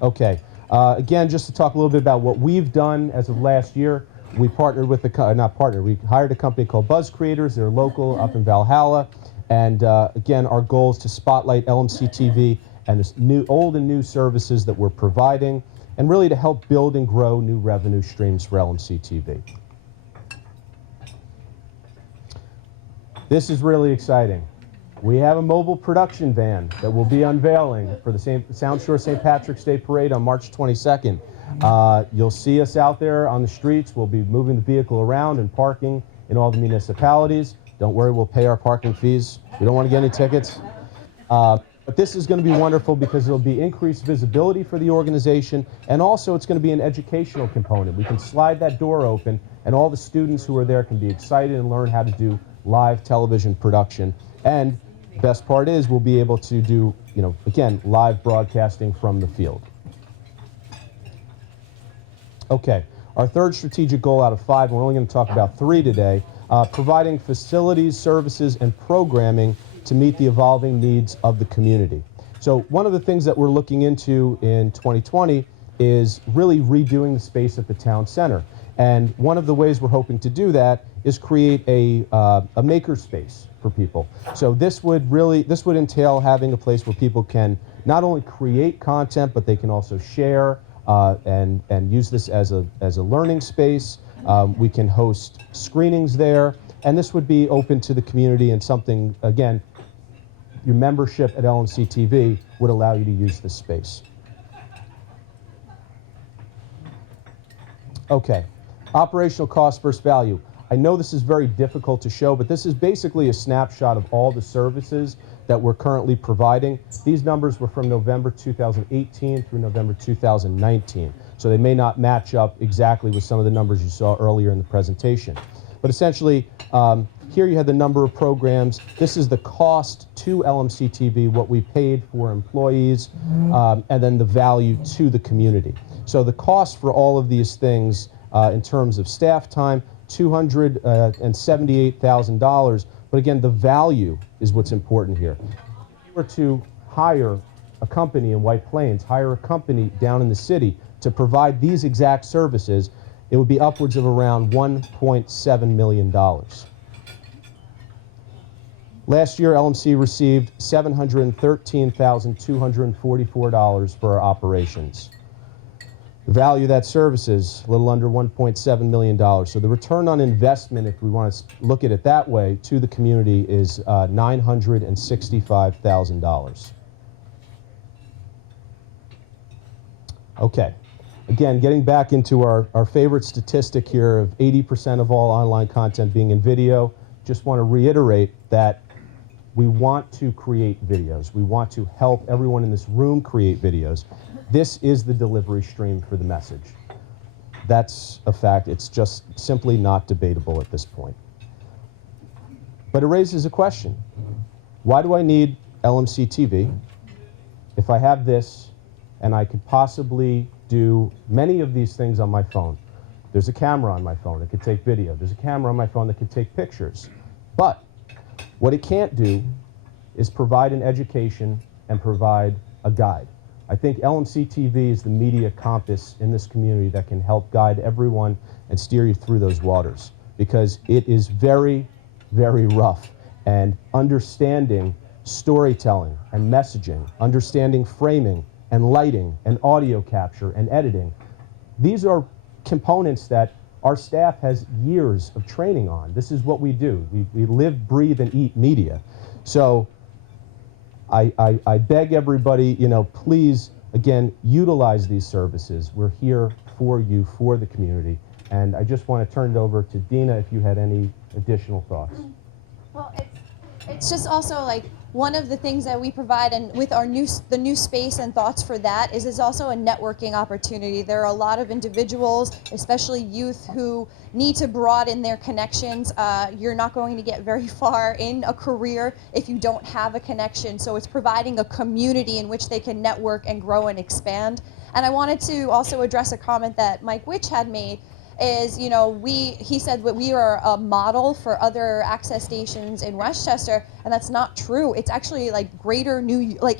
Okay, again, just to talk a little bit about what we've done as of last year. We partnered with we hired a company called Buzz Creators. They're local up in Valhalla. And again, our goal is to spotlight LMC-TV and the old and new services that we're providing, and really to help build and grow new revenue streams for LMC-TV. This is really exciting. We have a mobile production van that we'll be unveiling for the Sound Shore St. Patrick's Day Parade on March 22nd. You'll see us out there on the streets. We'll be moving the vehicle around and parking in all the municipalities. Don't worry, we'll pay our parking fees. We don't want to get any tickets. But this is going to be wonderful because it'll be increased visibility for the organization, and also it's going to be an educational component. We can slide that door open, and all the students who are there can be excited and learn how to do live television production. And the best part is we'll be able to do, again, live broadcasting from the field. Okay, our third strategic goal out of 5, we're only going to talk about 3 today, providing facilities, services, and programming to meet the evolving needs of the community. So one of the things that we're looking into in 2020 is really redoing the space at the town center. And one of the ways we're hoping to do that is create a maker space for people. So this would entail having a place where people can not only create content, but they can also share and use this as a learning space. We can host screenings there, and this would be open to the community, and something, again, your membership at LMC-TV would allow you to use this space. Okay, operational cost versus value. I know this is very difficult to show, but this is basically a snapshot of all the services that we're currently providing. These numbers were from November 2018 through November 2019, so they may not match up exactly with some of the numbers you saw earlier in the presentation. But essentially, here you have the number of programs. This is the cost to LMC-TV, what we paid for employees, and then the value to the community. So the cost for all of these things in terms of staff time, $278,000, but again, the value is what's important here. If you were to hire a company in White Plains, hire a company down in the city to provide these exact services, it would be upwards of around $1.7 million. Last year, LMC received $713,244 for our operations. The value of that service is a little under $1.7 million. So the return on investment, if we want to look at it that way, to the community is $965,000. Okay. Again, getting back into our favorite statistic here of 80% of all online content being in video, just want to reiterate that we want to create videos. We want to help everyone in this room create videos. This is the delivery stream for the message. That's a fact. It's just simply not debatable at this point. But it raises a question. Why do I need LMC-TV if I have this and I could possibly do many of these things on my phone? There's a camera on my phone that could take video. There's a camera on my phone that could take pictures. But what it can't do is provide an education and provide a guide. I think LMC-TV is the media compass in this community that can help guide everyone and steer you through those waters, because it is very, very rough. And understanding storytelling and messaging, understanding framing and lighting and audio capture and editing, these are components that our staff has years of training on. This is what we do. We live, breathe, and eat media. So I beg everybody, please, again, utilize these services. We're here for you, for the community. And I just want to turn it over to Dena if you had any additional thoughts. Well, it's just also like one of the things that we provide, and with our the new space and thoughts for that is also a networking opportunity. There are a lot of individuals, especially youth, who need to broaden their connections. You're not going to get very far in a career if you don't have a connection. So it's providing a community in which they can network and grow and expand. And I wanted to also address a comment that Mike Witch had made. Is, he said that we are a model for other access stations in Westchester, and that's not true. It's actually like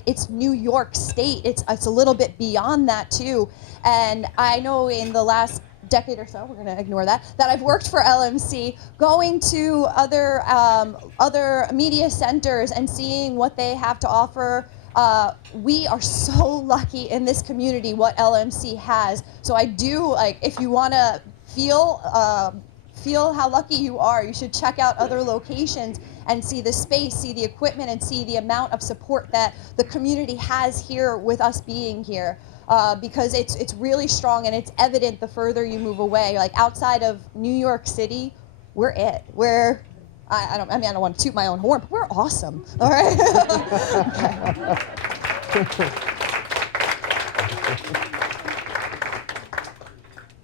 it's New York State. It's a little bit beyond that too. And I know in the last decade or so, we're going to ignore that I've worked for LMC, going to other media centers and seeing what they have to offer. We are so lucky in this community what LMC has. So I do, if you want to feel how lucky you are, you should check out other locations and see the space, see the equipment, and see the amount of support that the community has here with us being here. Because it's really strong, and it's evident the further you move away. Like outside of New York City, we're it. I don't want to toot my own horn, but we're awesome. All right. Okay.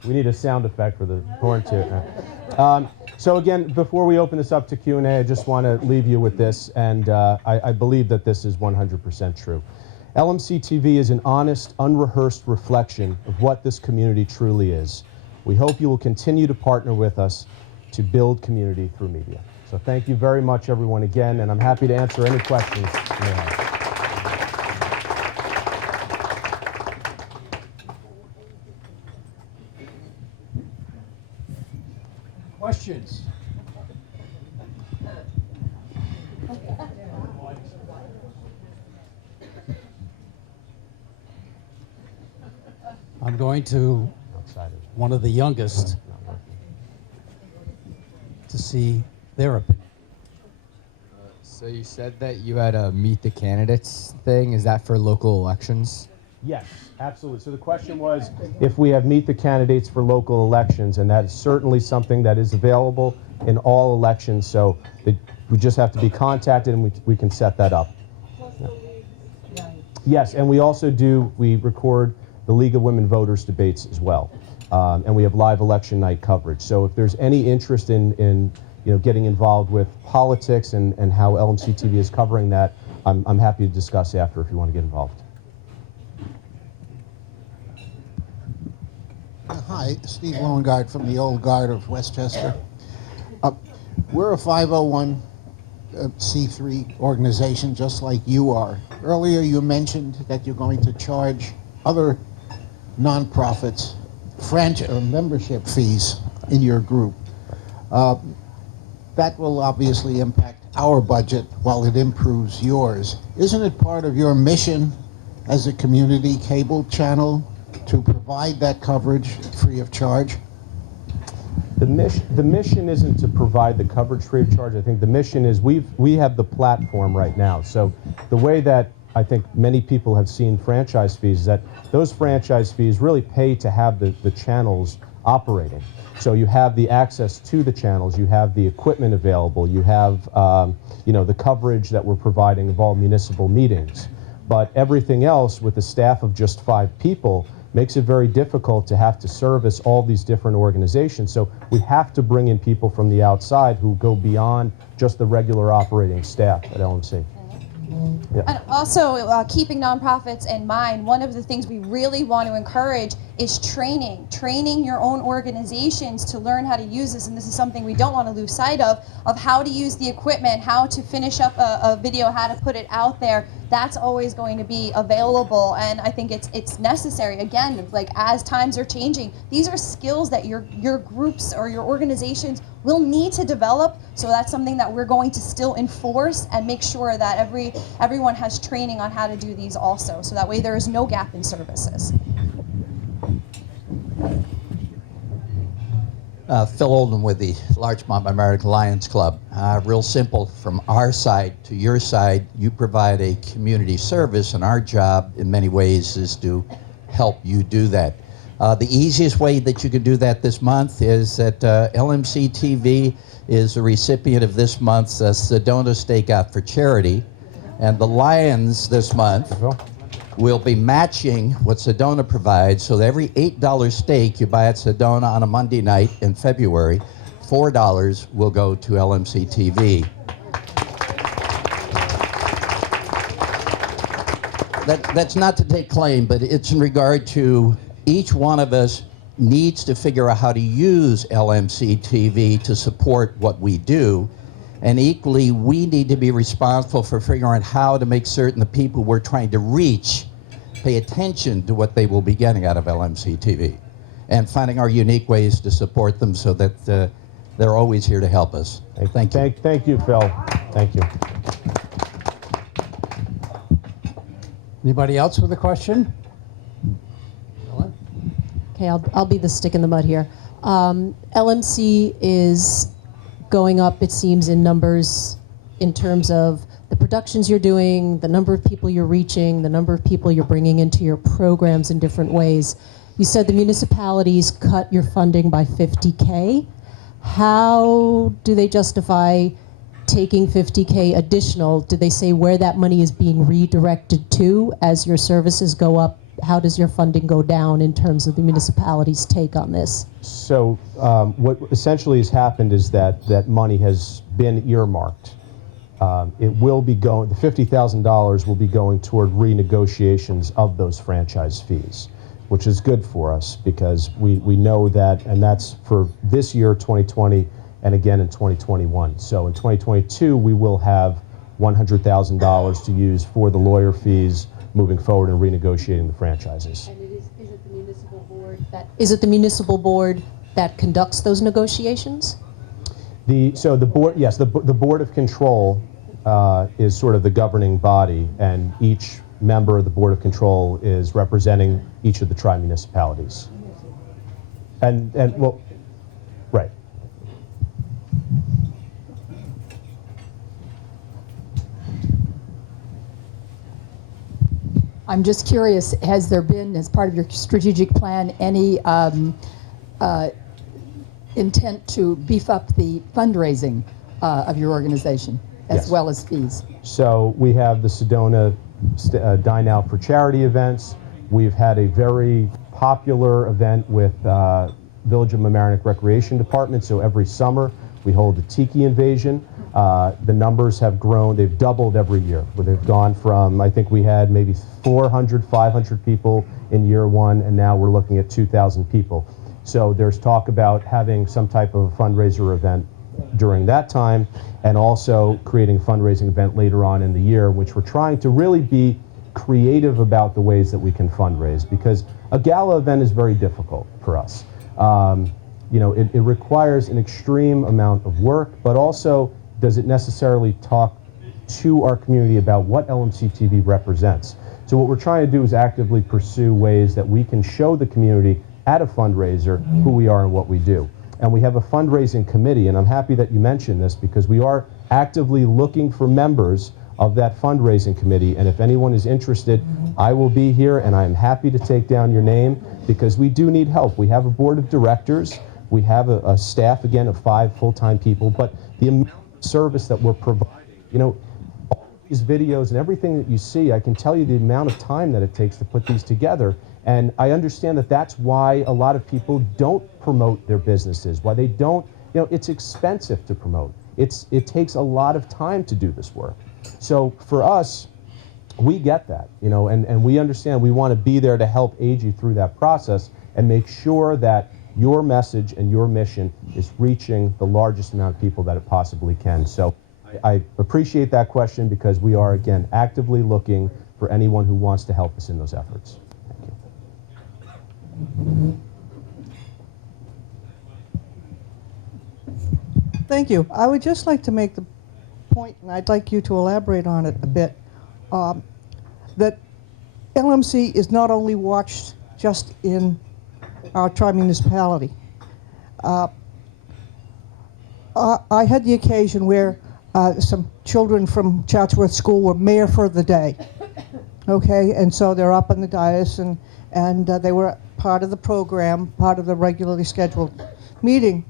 We need a sound effect for the horn toot. So again, before we open this up to Q&A, I just want to leave you with this, and I believe that this is 100% true. LMC-TV is an honest, unrehearsed reflection of what this community truly is. We hope you will continue to partner with us to build community through media. So So thank you very much, everyone, again, and I'm happy to answer any questions you may have. Questions? I'm going to one of the youngest to see their opinion. So you said that you had a meet the candidates thing. Is that for local elections? Yes, absolutely. So the question was if we have meet the candidates for local elections, and that is certainly something that is available in all elections. So we just have to be contacted, and we can set that up. Yeah. Yes, and we also we record the League of Women Voters debates as well, and we have live election night coverage. So if there's any interest in getting involved with politics and how LMC-TV is covering that, I'm happy to discuss after if you want to get involved. Hi, Steve Loengard from the Old Guard of Westchester. We're a 501c3 organization just like you are. Earlier you mentioned that you're going to charge other nonprofits franchise or membership fees in your group. That will obviously impact our budget while it improves yours. Isn't it part of your mission as a community cable channel to provide that coverage free of charge? The mission isn't to provide the coverage free of charge. I think the mission is we have the platform right now. So the way that I think many people have seen franchise fees is that those franchise fees really pay to have the channels operating. So you have the access to the channels, you have the equipment available, you have the coverage that we're providing of all municipal meetings. But everything else with a staff of just 5 people makes it very difficult to have to service all these different organizations. So we have to bring in people from the outside who go beyond just the regular operating staff at LMC. Yeah. And also, keeping nonprofits in mind, one of the things we really want to encourage is training your own organizations to learn how to use this. And this is something we don't want to lose sight of how to use the equipment, how to finish up a video, how to put it out there. That's always going to be available, and I think it's necessary. Again, like as times are changing, these are skills that your groups or your organizations will need to develop. So that's something that we're going to still enforce and make sure that everyone has training on how to do these also. So that way there is no gap in services. Phil Oldham with the Larchmont Mamaroneck Lions Club. Real simple, from our side to your side, you provide a community service, and our job in many ways is to help you do that. The easiest way that you can do that this month is that LMC-TV is a recipient of this month's Sedona Stakeout for Charity, and the Lions this month will be matching what Sedona provides. So that every $8 steak you buy at Sedona on a Monday night in February, $4 will go to LMC-TV. That's not to take claim, but it's in regard to each one of us needs to figure out how to use LMC-TV to support what we do. And equally, we need to be responsible for figuring out how to make certain the people we're trying to reach pay attention to what they will be getting out of LMC-TV, and finding our unique ways to support them so that they're always here to help us. Thank you. Thank you, Phil. Thank you. Anybody else with a question? Okay, I'll be the stick in the mud here. LMC is going up, it seems, in numbers in terms of the productions you're doing, the number of people you're reaching, the number of people you're bringing into your programs in different ways. You said the municipalities cut your funding by $50K. How do they justify taking $50K additional? Did they say where that money is being redirected to as your services go up? How does your funding go down in terms of the municipality's take on this? So what essentially has happened is that money has been earmarked. It will be going, the $50,000 will be going toward renegotiations of those franchise fees, which is good for us because we know that, and that's for this year, 2020, and again in 2021. So in 2022, we will have $100,000 to use for the lawyer fees moving forward and renegotiating the franchises. And is it the municipal board that is it the municipal board that conducts those negotiations? So the board, yes, the board of control is sort of the governing body, and each member of the board of control is representing each of the tri-municipalities. And well, right. I'm just curious, has there been, as part of your strategic plan, any intent to beef up the fundraising of your organization, as Yes. well as fees? So we have the Sedona Dine Out for Charity events. We've had a very popular event with Village of Mamaroneck Recreation Department. So every summer we hold a tiki invasion. The numbers have grown. They've doubled every year. They've gone from, I think we had maybe 400, 500 people in year one, and now we're looking at 2,000 people. So there's talk about having some type of a fundraiser event during that time, and also creating a fundraising event later on in the year, which we're trying to really be creative about the ways that we can fundraise, because a gala event is very difficult for us. You know, it requires an extreme amount of work, but also does it necessarily talk to our community about what LMC-TV represents. So what we're trying to do is actively pursue ways that we can show the community at a fundraiser who we are and what we do. And we have a fundraising committee, and I'm happy that you mentioned this, because we are actively looking for members of that fundraising committee, and if anyone is interested, I will be here, and I'm happy to take down your name, because we do need help. We have a board of directors, we have a staff, again, of 5 full-time people, but the amount of service that we're providing, you know, all these videos and everything that you see, I can tell you the amount of time that it takes to put these together. And I understand that that's why a lot of people don't promote their businesses, why they don't, you know, it's expensive to promote. It takes a lot of time to do this work. So for us, we get that, you know, and we understand we want to be there to help aid you through that process and make sure that your message and your mission is reaching the largest amount of people that it possibly can. So I appreciate that question, because we are, again, actively looking for anyone who wants to help us in those efforts. Thank you. I would just like to make the point, and I'd like you to elaborate on it a bit, that LMC is not only watched just in our tri-municipality. I had the occasion where some children from Chatsworth School were mayor for the day, okay, and so they're up on the dais, and they were part of the program, part of the regularly scheduled meeting.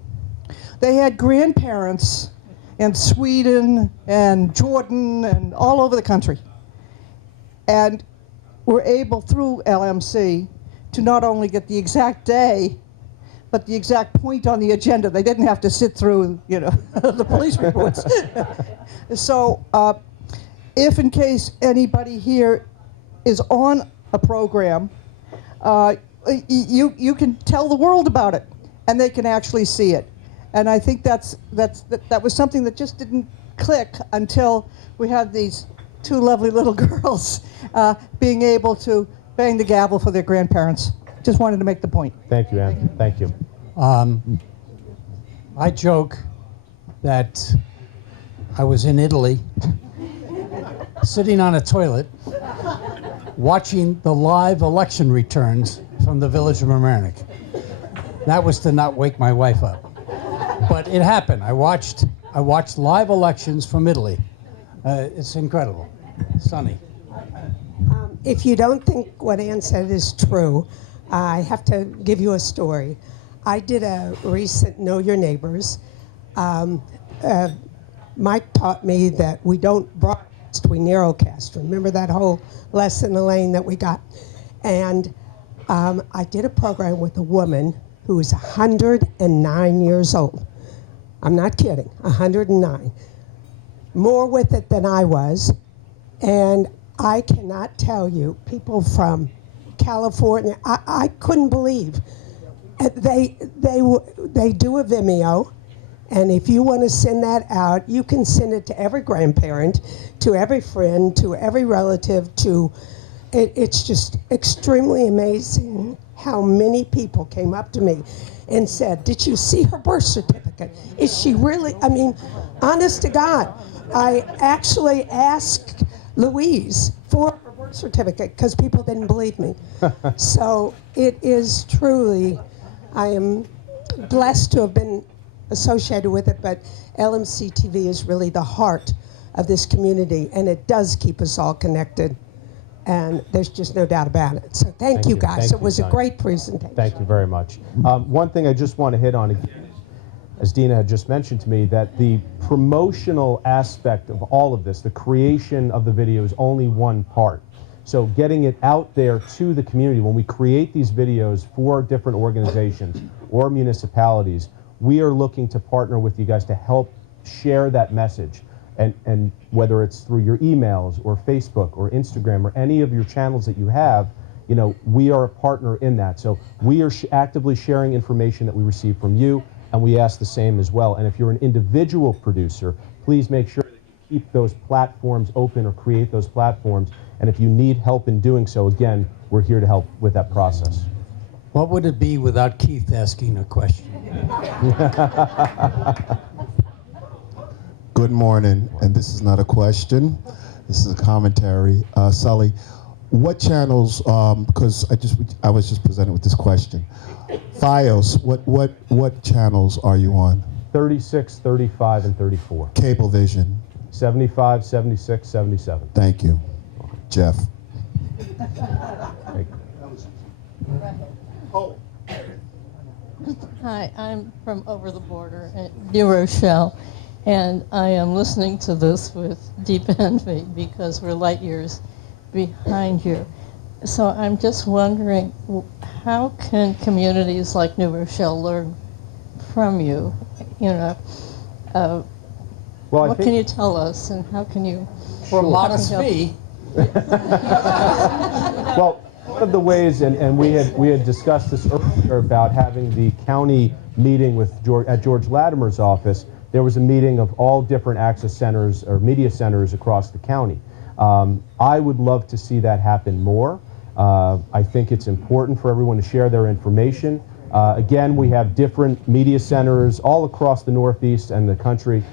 They had grandparents in Sweden and Jordan and all over the country, and were able, through LMC, to not only get the exact day, but the exact point on the agenda. They didn't have to sit through, you know, the police reports. So if in case anybody here is on a program, you can tell the world about it, and they can actually see it. And I think that was something that just didn't click until we had these 2 lovely little girls being able to bang the gavel for their grandparents. Just wanted to make the point. Thank you, Ann. Thank you. I joke that I was in Italy, sitting on a toilet, watching the live election returns from the Village of Mamaroneck. That was to not wake my wife up. But it happened. I watched live elections from Italy. It's incredible. Sunny. If you don't think what Ann said is true, I have to give you a story. I did a recent Know Your Neighbors. Mike taught me that we don't broadcast, we narrowcast. Remember that whole lesson, Elaine, that we got? And I did a program with a woman who is 109 years old. I'm not kidding, 109. More with it than I was. And I cannot tell you, people from California, I couldn't believe. They do a Vimeo, And if you want to send that out, you can send it to every grandparent, to every friend, to every relative, it's just extremely amazing how many people came up to me and said, "Did you see her birth certificate? Is she really," I mean, honest to God, I actually asked Louise for her birth certificate because people didn't believe me. So it is truly, I am blessed to have been associated with it, but LMC TV is really the heart of this community, and it does keep us all connected. And there's just no doubt about it. So thank you guys. Thank It was you, a Tanya. great presentation. Thank you very much. One thing I just want to hit on again, as Dena had just mentioned to me, that the promotional aspect of all of this, the creation of the video, is only one part. So getting it out there to the community, when we create these videos for different organizations or municipalities, we are looking to partner with you guys to help share that message. And whether it's through your emails or Facebook or Instagram or any of your channels that you have, you know, we are a partner in that. So we are actively sharing information that we receive from you, and we ask the same as well. And if you're an individual producer, please make sure that you keep those platforms open or create those platforms. And if you need help in doing so, again, we're here to help with that process. What would it be without Keith asking a question? Good morning, and this is not a question. This is a commentary. Sully, what channels? Because I was just presented with this question. FiOS, what channels are you on? 36, 35, and 34. Cablevision. 75, 76, 77. Thank you, Jeff. Thank you. Hi, I'm from over the border at New Rochelle, and I am listening to this with deep envy because we're light years behind you. So I'm just wondering, how can communities like New Rochelle learn from you? You know, Well, what can you tell us, and how can you? For a modest fee. Well, one of the ways, and we had discussed this earlier about having the county meeting with at George Latimer's office. There was a meeting of all different access centers or media centers across the county. I would love to see that happen more. I think it's important for everyone to share their information. Again, we have different media centers all across the Northeast and the country.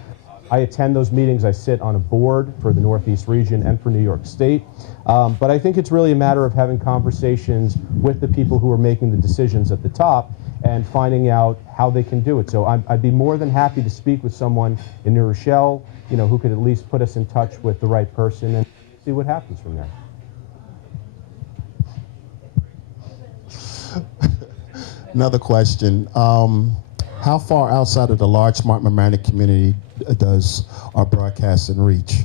I attend those meetings. I sit on a board for the Northeast region and for New York State. But I think it's really a matter of having conversations with the people who are making the decisions at the top and finding out how they can do it. So I'd be more than happy to speak with someone in New Rochelle, you know, who could at least put us in touch with the right person and see what happens from there. Another question. How far outside of the Larchmont Mamaroneck community does our broadcasting reach?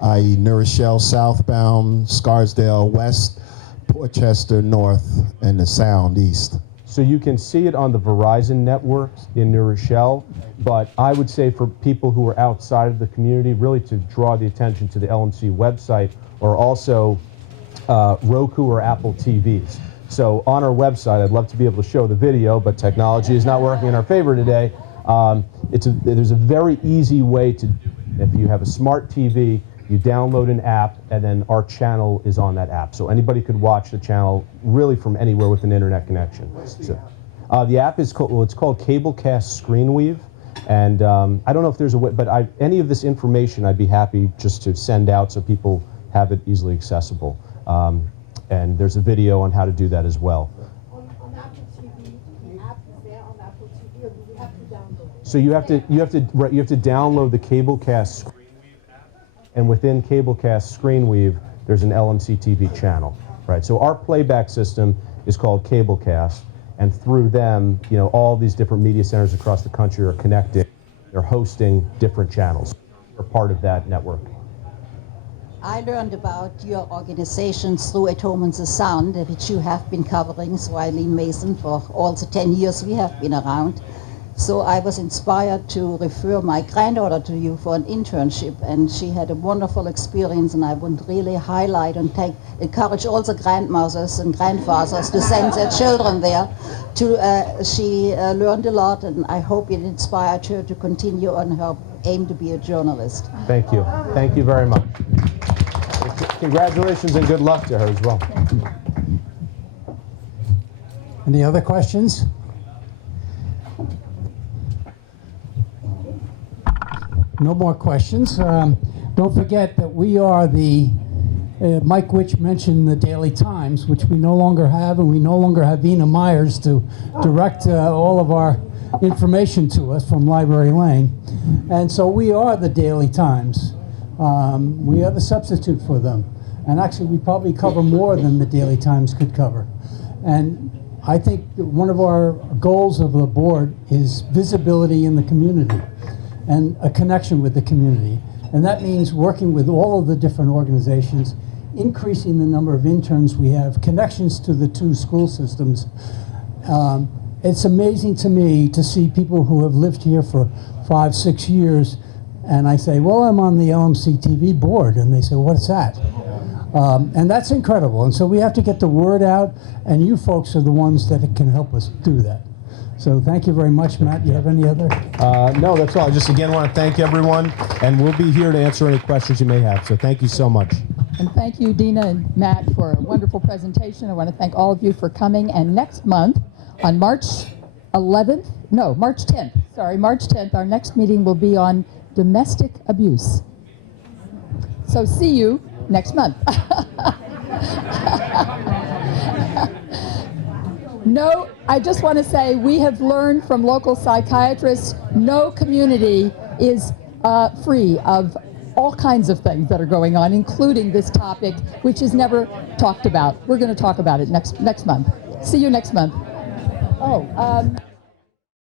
I.e. New Rochelle southbound, Scarsdale west, Portchester north, and the Sound east. So you can see it on the Verizon network in New Rochelle, but I would say for people who are outside of the community, really to draw the attention to the LMC website, or also Roku or Apple TVs. So on our website, I'd love to be able to show the video, but technology is not working in our favor today. There's a very easy way to do it. If you have a smart TV, you download an app, and then our channel is on that app. So anybody could watch the channel really from anywhere with an internet connection. So, the app is called, well, it's called Cablecast Screenweave. And I don't know if there's a way, but any of this information I'd be happy just to send out so people have it easily accessible. And there's a video on how to do that as well. On Apple TV, the app is there on Apple TV, or do we have to download it? So you have to download the Cablecast Screenweave app, and within Cablecast Screenweave, there's an LMC-TV channel, right? So our playback system is called Cablecast, and through them, you know, all these different media centers across the country are connected. They're hosting different channels. We're part of that network. I learned about your organizations through At Home and the Sound, which you have been covering, so Eileen Mason, for all the 10 years we have been around. So I was inspired to refer my granddaughter to you for an internship, and she had a wonderful experience, and I would really highlight and encourage all the grandmothers and grandfathers to send their children there. She learned a lot, and I hope it inspired her to continue on her aim to be a journalist. Thank you. Thank you very much. Congratulations and good luck to her as well. Any other questions? No more questions. Don't forget that we are the, Mike Witch mentioned the Daily Times, which we no longer have, and we no longer have Ina Myers to direct all of our information to us from Library Lane. And so we are the Daily Times. We are the substitute for them. And actually, we probably cover more than the Daily Times could cover. And I think that one of our goals of the board is visibility in the community and a connection with the community. And that means working with all of the different organizations, increasing the number of interns we have, connections to the two school systems. It's amazing to me to see people who have lived here for 5, 6 years, and I say, well, I'm on the LMC-TV board, and they say, what's that? And that's incredible, and so we have to get the word out, and you folks are the ones that can help us do that. So thank you very much. Matt, you have any other? No, that's all. I just again want to thank everyone, and we'll be here to answer any questions you may have. So thank you so much. And thank you, Dena and Matt, for a wonderful presentation. I want to thank all of you for coming. And next month, on March 10th, our next meeting will be on domestic abuse. So see you next month. No, I just want to say we have learned from local psychiatrists, no community is free of all kinds of things that are going on, including this topic, which is never talked about. We're going to talk about it next month. See you next month. Oh,